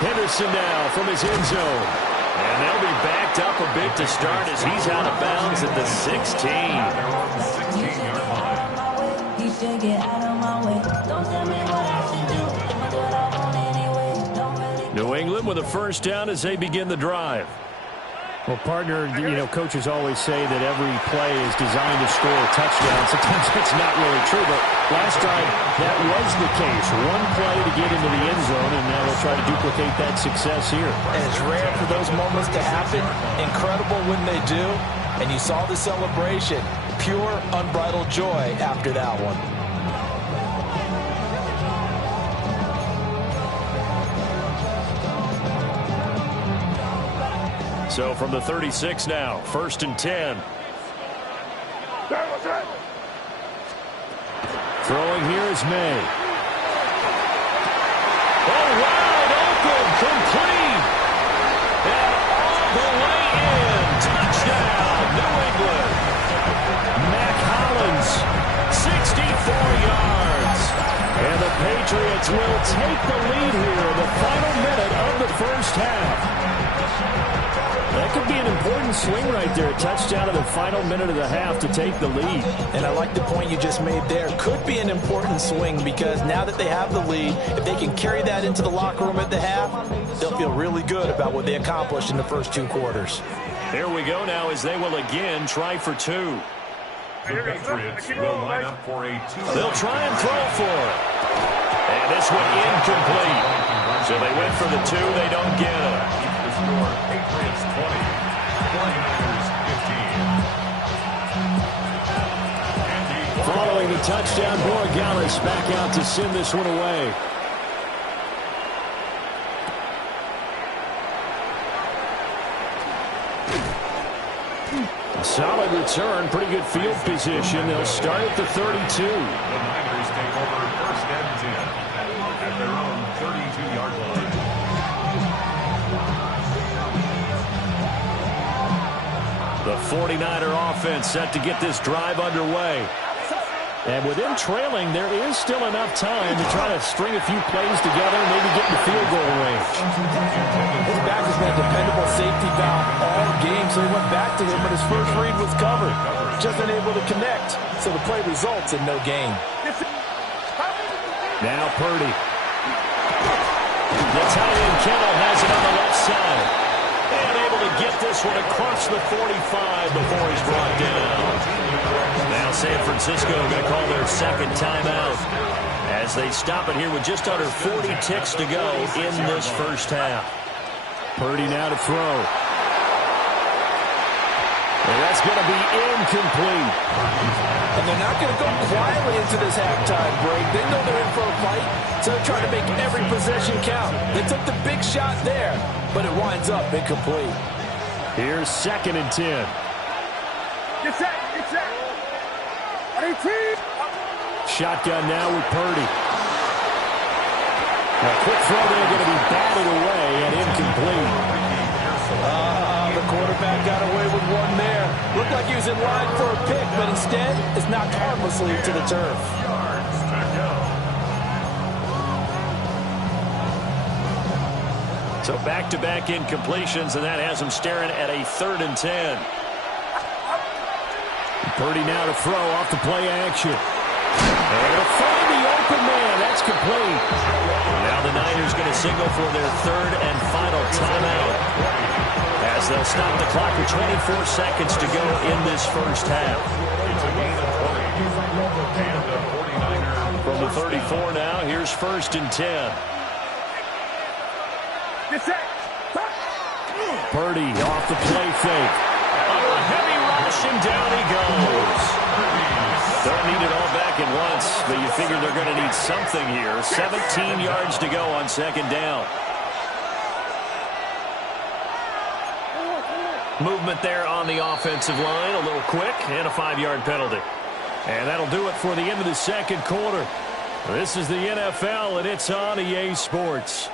Henderson now from his end zone. And they'll be backed up a bit to start as he's out of bounds at the 16. New England with a first down as they begin the drive. Well, partner, coaches always say that every play is designed to score a touchdown. Sometimes that's not really true, but last time that was the case. One play to get into the end zone, and now they'll try to duplicate that success here. And it's rare for those moments to happen. Incredible when they do. And you saw the celebration. Pure, unbridled joy after that one. So from the 36 now, 1st and 10. Throwing here is May. Oh, wide open, complete. And all the way in. Touchdown, New England. Mac Hollins, 64 yards. And the Patriots will take the lead here in the final minute of the first half. That could be an important swing right there. A touchdown in the final minute of the half to take the lead. And I like the point you just made there. Could be an important swing because now that they have the lead, if they can carry that into the locker room at the half, they'll feel really good about what they accomplished in the first 2 quarters. Here we go now as they will again try for 2. The Patriots will line up for a 2. They'll try and throw for it. And this one incomplete. So they went for the 2. They don't get it. Patriots 20, 49ers 15. Following the touchdown, Borregales back out to send this one away. A solid return, pretty good field position. They'll start at the 32. The Niners take over 1st and 10 at their own 32-yard line. The 49er offense set to get this drive underway. And with them trailing, there is still enough time to try to string a few plays together and maybe get in the field goal range. His back has been a dependable safety valve all game, so he went back to him, but his first read was covered. Just unable to connect, so the play results in no gain. Now Purdy. The tight end Kittle has it on the left side. And able to get this one across the 45 before he's brought down. Now San Francisco going to call their second timeout as they stop it here with just under 40 ticks to go in this first half. Purdy now to throw. And that's going to be incomplete. And they're not going to go quietly into this halftime break. They know they're in for a fight, so they're trying to make every possession count. They took the big shot there, but it winds up incomplete. Here's 2nd and 10. Get set, get set. 18. Shotgun now with Purdy. A quick throw there going to be batted away and incomplete. The quarterback got away with one there. Looked like he was in line for a pick, but instead is knocked harmlessly to the turf. So back-to-back incompletions, and that has him staring at a 3rd and 10. Purdy now to throw off the play action. And to find the open man. That's complete. Now the Niners going to signal for their 3rd and final timeout as they'll stop the clock with 24 seconds to go in this first half. It's a gain of 20. And the 49ers From the 34 now, here's 1st and 10. Purdy off the play fake. Under a heavy rush, and down he goes. Don't need it all back at once, but you figure they're going to need something here. 17 yards to go on second down. Movement there on the offensive line, a little quick, and a 5-yard penalty. And that'll do it for the end of the second quarter. This is the NFL, and it's on EA Sports.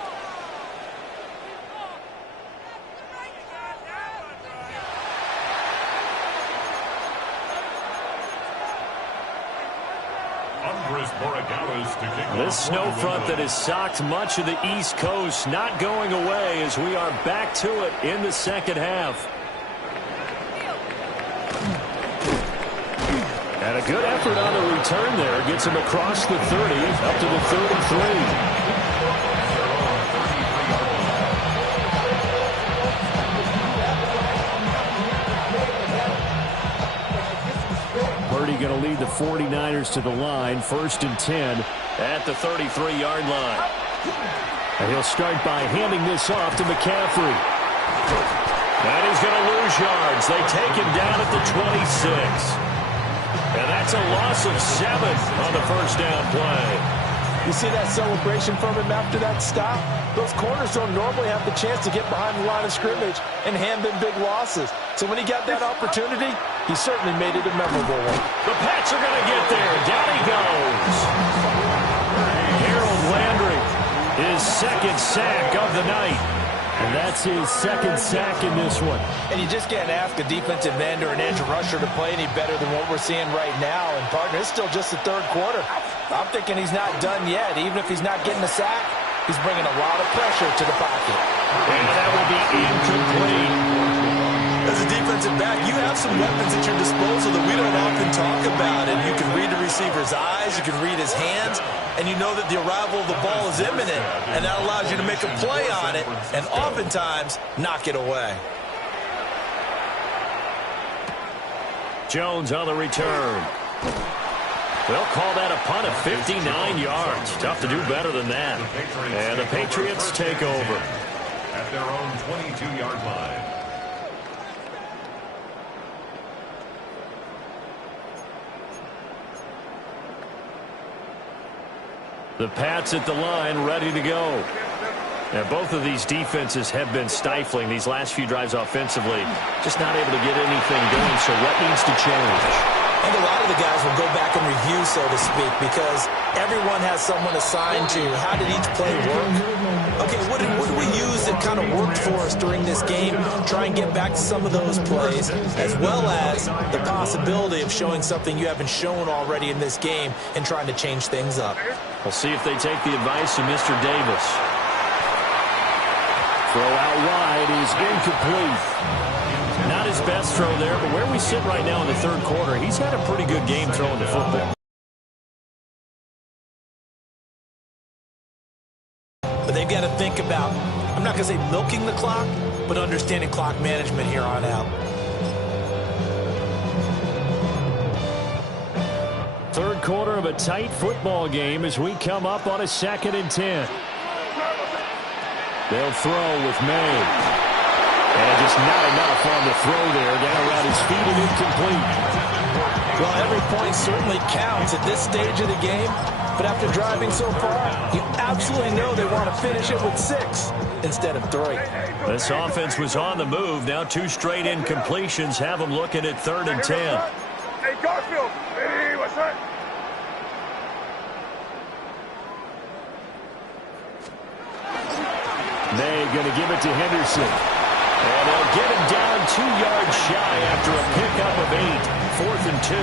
This snow front that has socked much of the East Coast not going away as we are back to it in the second half. And a good effort on the return there. Gets him across the 30, up to the 33. Purdy going to lead the 49ers to the line. 1st and 10 at the 33-yard line. And he'll start by handing this off to McCaffrey. And he's going to lose yards. They take him down at the 26. And that's a loss of 7 on the first down play. You see that celebration from him after that stop? Those corners don't normally have the chance to get behind the line of scrimmage and hand them big losses. So when he got that opportunity, he certainly made it a memorable one. The Pats are going to get there. Down he goes. Harold Landry, his second sack of the night. And that's his second sack in this one. And you just can't ask a defensive end or an edge rusher to play any better than what we're seeing right now. And, partner, it's still just the third quarter. I'm thinking he's not done yet. Even if he's not getting a sack, he's bringing a lot of pressure to the pocket. And that will be incomplete. As a defensive back, you have some weapons at your disposal that we don't often talk about. And you can read the receiver's eyes, you can read his hands, and you know that the arrival of the ball is imminent. And that allows you to make a play on it and oftentimes knock it away. Jones on the return. They'll call that a punt of 59 yards. Tough to do better than that. And the Patriots take over. At their own 22-yard line. The Pats at the line, ready to go. Now, both of these defenses have been stifling these last few drives offensively. Just not able to get anything going, so what needs to change? I think a lot of the guys will go back and review, so to speak, because everyone has someone assigned to how did each play work. Okay, what did we use that kind of worked for us during this game? Try and get back to some of those plays, as well as the possibility of showing something you haven't shown already in this game and trying to change things up. We'll see if they take the advice of Mr. Davis. Throw out wide is incomplete. Not his best throw there, but where we sit right now in the third quarter, he's had a pretty good game throwing the football. But they've got to think about, I'm not going to say milking the clock, but understanding clock management here on out. Third quarter of a tight football game as we come up on a 2nd and 10. They'll throw with May. And just not enough on the throw there. Down around his feet and incomplete. Well, every point certainly counts at this stage of the game. But after driving so far, you absolutely know they want to finish it with 6 instead of 3. This offense was on the move. Now 2 straight incompletions have them looking at 3rd and 10. Hey, Garfield. Hey, what's that? May going to give it to Henderson. And they'll get him down 2 yards shy after a pickup of 8. 4th and 2.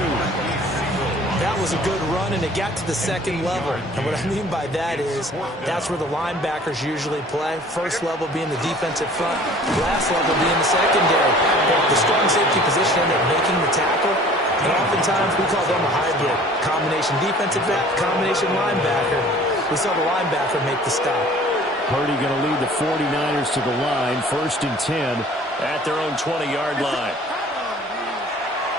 That was a good run, and it got to the second level. And what I mean by that is that's where the linebackers usually play. First level being the defensive front, last level being the secondary. But the strong safety position ended up making the tackle. And oftentimes we call them a hybrid. Combination defensive back, combination linebacker. We saw the linebacker make the stop. Purdy going to lead the 49ers to the line. 1st and 10 at their own 20-yard line.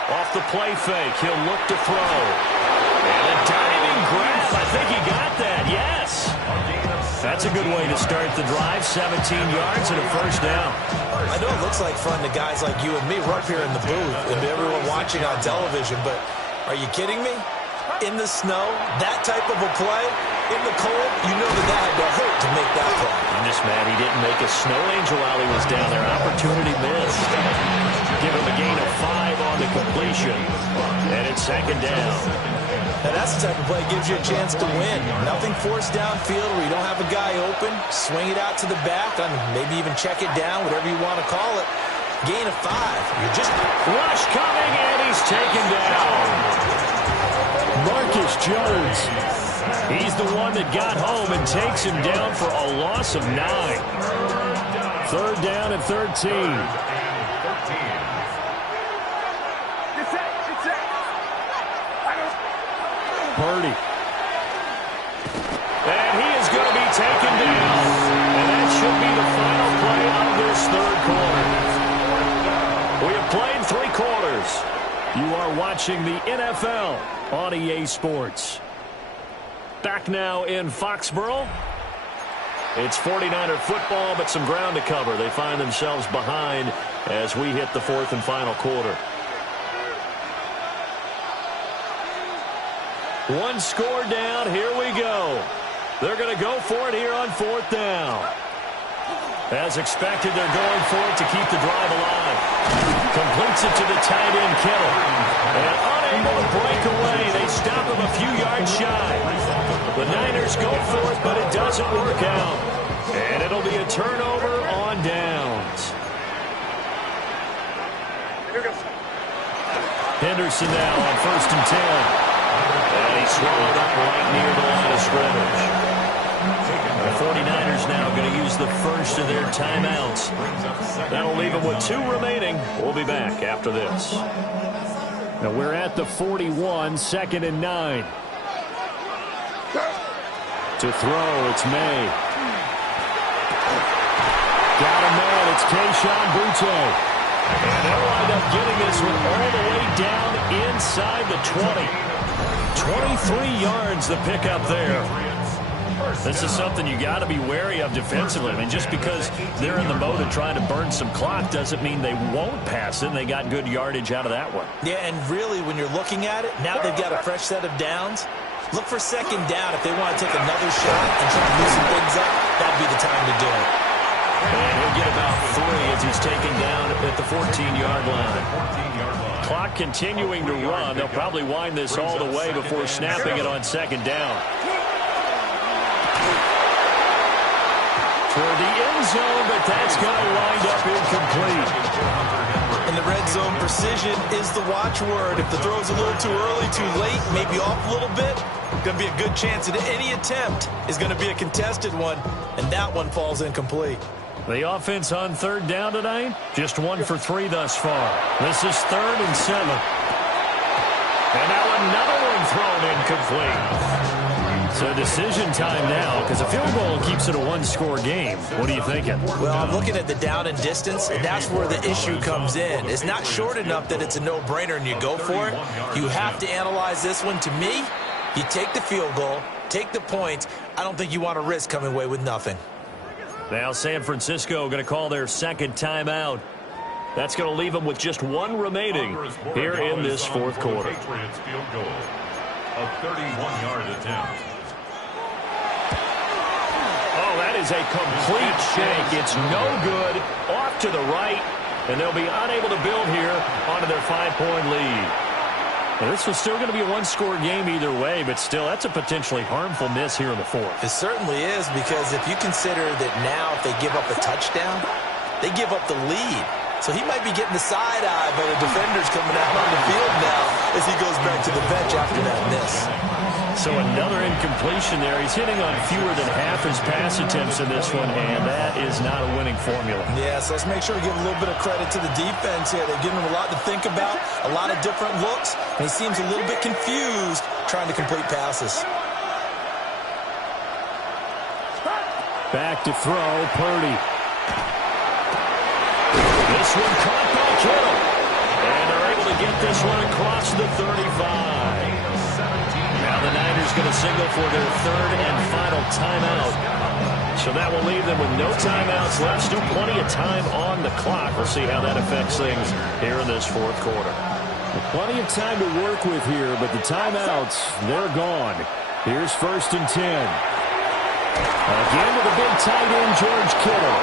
Off the play fake, he'll look to throw. And a diving grab. I think he got that, yes. A gain of That's a good way to start the drive. 17 yards and a first down. I know it looks like fun to guys like you and me. We're up here in the booth and everyone watching on television, but are you kidding me? In the snow, that type of a play, in the cold, you know that had to hurt to make that play. I'm just mad he didn't make a snow angel while he was down there. Opportunity missed. Give him a gain of 5 on the completion. And it's second down. Now that's the type of play that gives you a chance to win. Nothing forced downfield where you don't have a guy open. Swing it out to the back, maybe even check it down, whatever you want to call it. Gain of 5. You're just... Rush coming, and he's taken down. Marcus Jones. He's the one that got home and takes him down for a loss of 9. Third down and 13. Purdy. And he is going to be taken down. And that should be the final play of this third quarter. We have played 3 quarters. You are watching the NFL on EA Sports. Back now in Foxborough. It's 49er football, but some ground to cover. They find themselves behind as we hit the 4th and final quarter. One score down. Here we go. They're going to go for it here on 4th down. As expected, they're going for it to keep the drive alive. Completes it to the tight end, Kittle. And unable to break away. They stop him a few yards shy. The Niners go for it, but it doesn't work out. And it'll be a turnover on downs. Henderson now on 1st and 10. And he's swallowed up right near the line of scrimmage. The 49ers now going to use the first of their timeouts. That'll leave them with 2 remaining. We'll be back after this. Now we're at the 41, 2nd and 9. To throw, it's May. Got a man, it's Kayshon Boutte. And they'll wind up getting this one all the way down inside the 20. 23 yards the pickup there. This is something you got to be wary of defensively. I mean, just because they're in the mode of trying to burn some clock doesn't mean they won't pass it. And they got good yardage out of that one. Yeah, and really, when you're looking at it, now they've got a fresh set of downs. Look for 2nd down if they want to take another shot and try to loosen things up. That'd be the time to do it. And he'll get about 3 as he's taken down at the 14-yard line. Clock continuing to run. They'll probably wind this all the way before snapping it on 2nd down. Toward the end zone, but that's going to wind up incomplete. In the red zone, precision is the watchword. If the throw's a little too early, too late, maybe off a little bit, going to be a good chance that any attempt is going to be a contested one, and that one falls incomplete. The offense on 3rd down tonight, just 1 for 3 thus far. This is 3rd and 7. And now another one thrown incomplete. So decision time now, because a field goal keeps it a 1-score game. What are you thinking? Well, I'm looking at the down and distance, and that's where the issue comes in. It's not short enough that it's a no-brainer and you go for it. You have to analyze this one. To me, you take the field goal, take the points. I don't think you want to risk coming away with nothing. Now San Francisco going to call their 2nd timeout. That's going to leave them with just 1 remaining here in this 4th quarter. Patriots field goal. A 31-yard attempt. Oh, that is a complete shake. It's no good. Off to the right, and they'll be unable to build here onto their 5-point lead. Now, this was still going to be a 1-score game either way, but still, that's a potentially harmful miss here in the 4th. It certainly is, because if you consider that now if they give up a touchdown, they give up the lead. So he might be getting the side eye by the defenders coming out on the field now as he goes back to the bench after that miss. So another incompletion there. He's hitting on fewer than half his pass attempts in this one, and that is not a winning formula. Yeah, so let's make sure we give a little bit of credit to the defense here. They've given him a lot to think about, a lot of different looks, and he seems a little bit confused trying to complete passes. Back to throw, Purdy. This one caught by Kittle. And they're able to get this one across the 35. Now the Niners going to signal for their 3rd and final timeout. So that will leave them with no timeouts left. Still plenty of time on the clock. We'll see how that affects things here in this fourth quarter. Plenty of time to work with here, but the timeouts, they're gone. Here's 1st and 10. Again with a big tight end, George Kittle.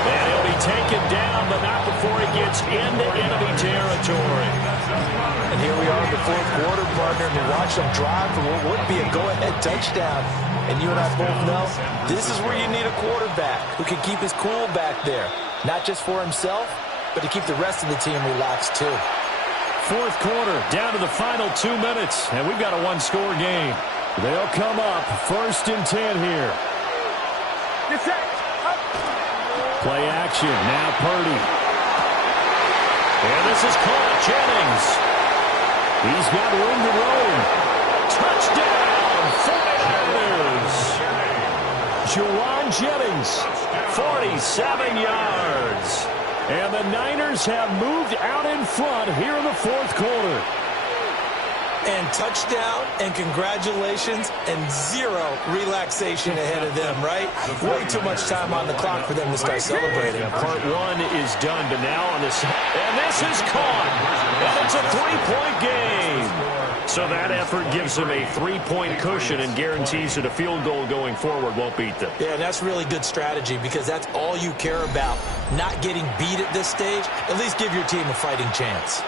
And he'll be taken down, but not before he gets into enemy territory. And here we are in the fourth quarter, partner, and to watch them drive for what would be a go-ahead touchdown. And you and I both know this is where you need a quarterback who can keep his cool back there. Not just for himself, but to keep the rest of the team relaxed too. Fourth quarter, down to the final 2 minutes, and we've got a one-score game. They'll come up 1st and 10 here. Play action, now Purdy. And this is caught, Jennings. He's got room to roam. Touchdown, 49ers. Juwan Jennings, 47 yards. and the Niners have moved out in front here in the fourth quarter. And touchdown, and congratulations, and zero relaxation ahead of them, right? Way too much time on the clock for them to start celebrating. Part one is done, but now on this, and this is caught, and it's a three-point game. So that effort gives them a three-point cushion and guarantees that a field goal going forward won't beat them. Yeah, and that's really good strategy because that's all you care about, not getting beat at this stage. At least give your team a fighting chance.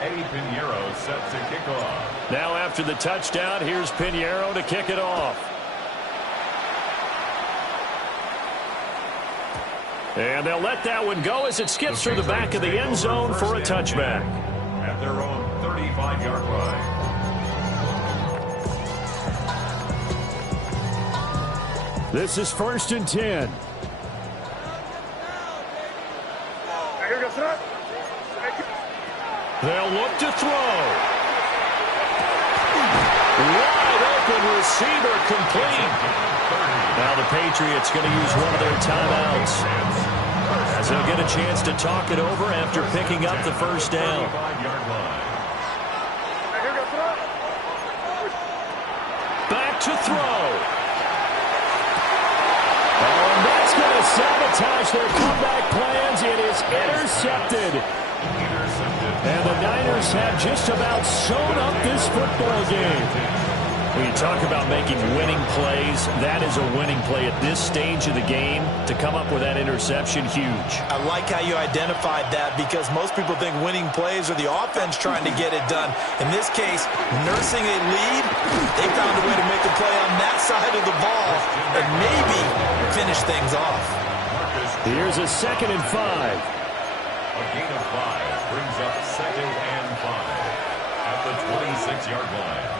Eddie Pinheiro set to kick off. Now after the touchdown, here's Pinheiro to kick it off. And they'll let that one go as it skips through the back of the end zone for a touchback. At their own 35-yard line. This is 1st and 10. They'll look to throw. Wide open receiver complete. Now the Patriots going to use one of their timeouts as they'll get a chance to talk it over after picking up the first down. Back to throw. Oh, and that's going to sabotage their comeback plans. It is intercepted. And the Niners have just about sewn up this football game. When you talk about making winning plays, that is a winning play at this stage of the game. To come up with that interception, huge. I like how you identified that because most people think winning plays are the offense trying to get it done. In this case, nursing a lead, they found a way to make a play on that side of the ball and maybe finish things off. Here's a 2nd and 5. A gain of 5 brings up 2nd and 5 at the 26-yard line.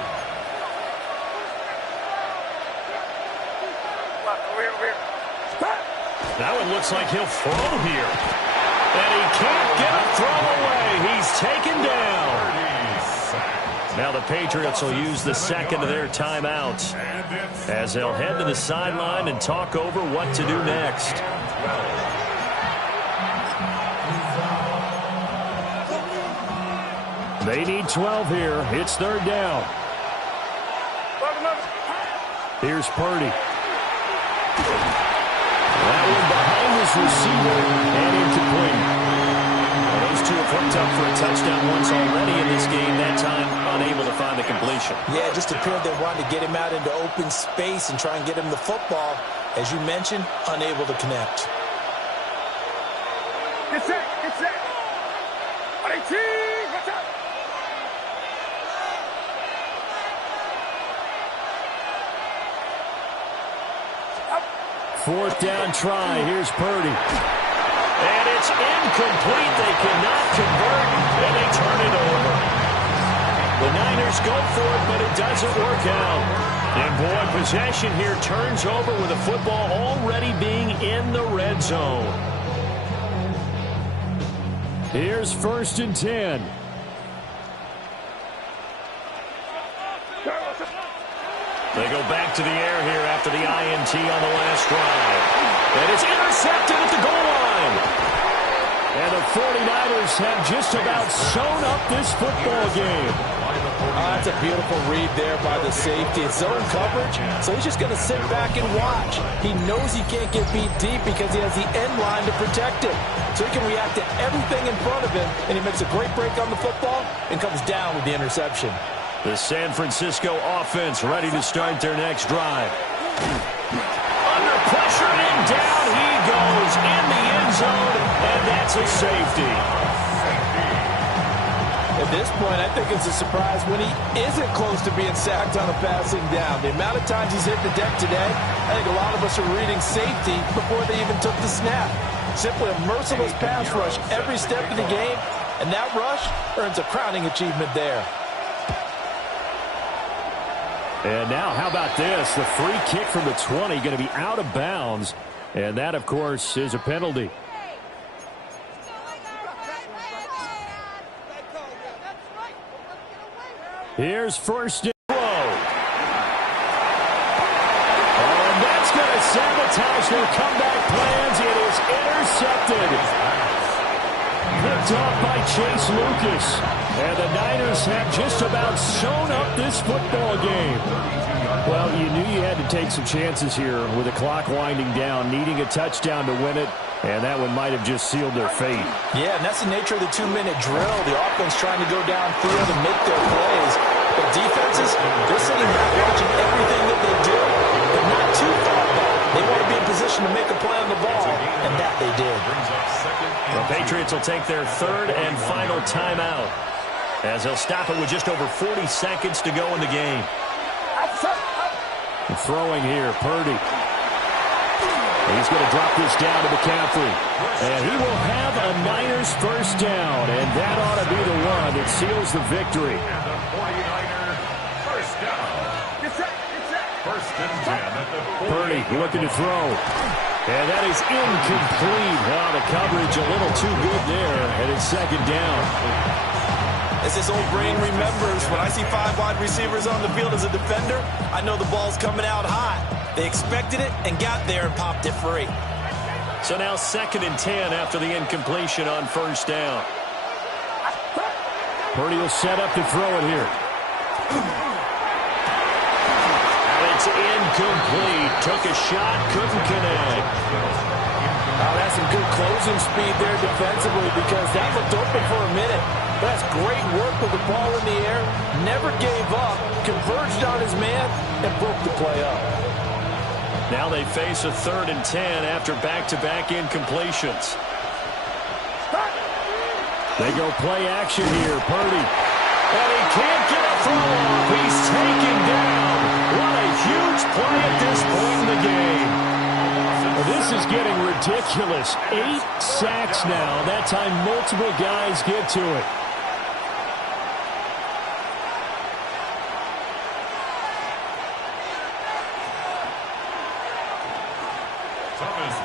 Now it looks like he'll throw here. And he can't get a throw away. He's taken down. Now the Patriots will use the second of their timeouts as they'll head to the sideline and talk over what to do next. They need 12 here. It's 3rd down. Here's Purdy. That one behind his receiver and incomplete. Well, those two have hooked up for a touchdown once already in this game. That time unable to find the completion. Yeah, it just appeared they wanted to get him out into open space and try and get him the football. As you mentioned, unable to connect. Get set, get set. 18, what's up? Fourth down try. Here's Purdy. And it's incomplete. They cannot convert, and they turn it over. The Niners go for it, but it doesn't work out. And boy, possession here turns over with the football already being in the red zone. Here's 1st and 10. They go back to the air here after the INT on the last drive. And it's intercepted at the goal line. And the 49ers have just about sewn up this football game. That's a beautiful read there by the safety. It's zone coverage, so he's just going to sit back and watch. He knows he can't get beat deep because he has the end line to protect him. So he can react to everything in front of him, and he makes a great break on the football and comes down with the interception. The San Francisco offense ready to start their next drive. Under pressure and down he goes in the end zone, and that's a safety. At this point, I think it's a surprise when he isn't close to being sacked on a passing down. The amount of times he's hit the deck today, I think a lot of us are reading safety before they even took the snap. Simply a merciless pass rush every step of the game, and that rush earns a crowning achievement there. And now, how about this? The free kick from the 20 going to be out of bounds, and that, of course, is a penalty. Here's first and goal. And that's going to sabotage their comeback plans. It is intercepted. Picked off by Chase Lucas. And the Niners have just about sewn up this football game. Well, you knew you had to take some chances here with the clock winding down, needing a touchdown to win it. And that one might have just sealed their fate. Yeah, and that's the nature of the 2-minute drill. The offense trying to go downfield and make their plays. But defenses, they're sitting back watching everything that they do, but not too far back. They want to be in position to make a play on the ball, and that they did. The Patriots will take their third and final timeout, as they'll stop it with just over 40 seconds to go in the game. Throwing here, Purdy. He's going to drop this down to McCaffrey. And he will have a Niners first down. And that ought to be the one that seals the victory. And the 49er first down. First and 10 at the 40. Purdy looking to throw. And that is incomplete. Oh, the coverage a little too good there. And it's second down. As this old brain remembers, when I see 5 wide receivers on the field as a defender, I know the ball's coming out hot. They expected it and got there and popped it free. So now second and 10 after the incompletion on first down. Purdy will set up to throw it here. And it's incomplete. Took a shot, couldn't connect. Oh, that's some good closing speed there defensively because that looked open for a minute. That's great work with the ball in the air. Never gave up, converged on his man, and broke the play up. Now they face a third and 10 after back-to-back incompletions. They go play action here, Purdy. And he can't get a throw off. He's taken down. What a huge play at this point in the game. Well, this is getting ridiculous. 8 sacks now. That time multiple guys get to it.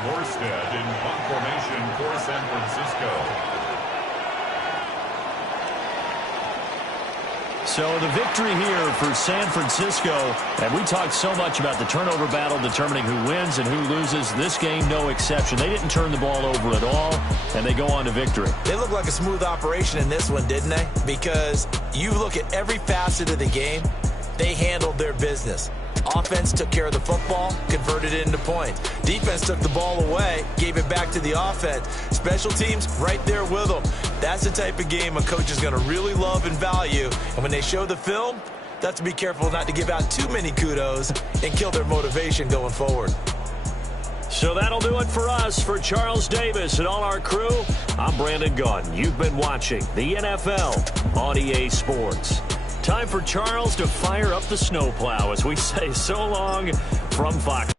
Morstead in punt formation for San Francisco. So the victory here for San Francisco, and we talked so much about the turnover battle determining who wins and who loses. This game, no exception. They didn't turn the ball over at all, and they go on to victory. They look like a smooth operation in this one, didn't they? Because you look at every facet of the game, they handled their business. Offense took care of the football, converted it into points. Defense took the ball away, gave it back to the offense. Special teams right there with them. That's the type of game a coach is going to really love and value. And when they show the film, they have to be careful not to give out too many kudos and kill their motivation going forward. So that'll do it for us. For Charles Davis and all our crew, I'm Brandon Gaudin. You've been watching the NFL on EA Sports. Time for Charles to fire up the snowplow as we say so long from Fox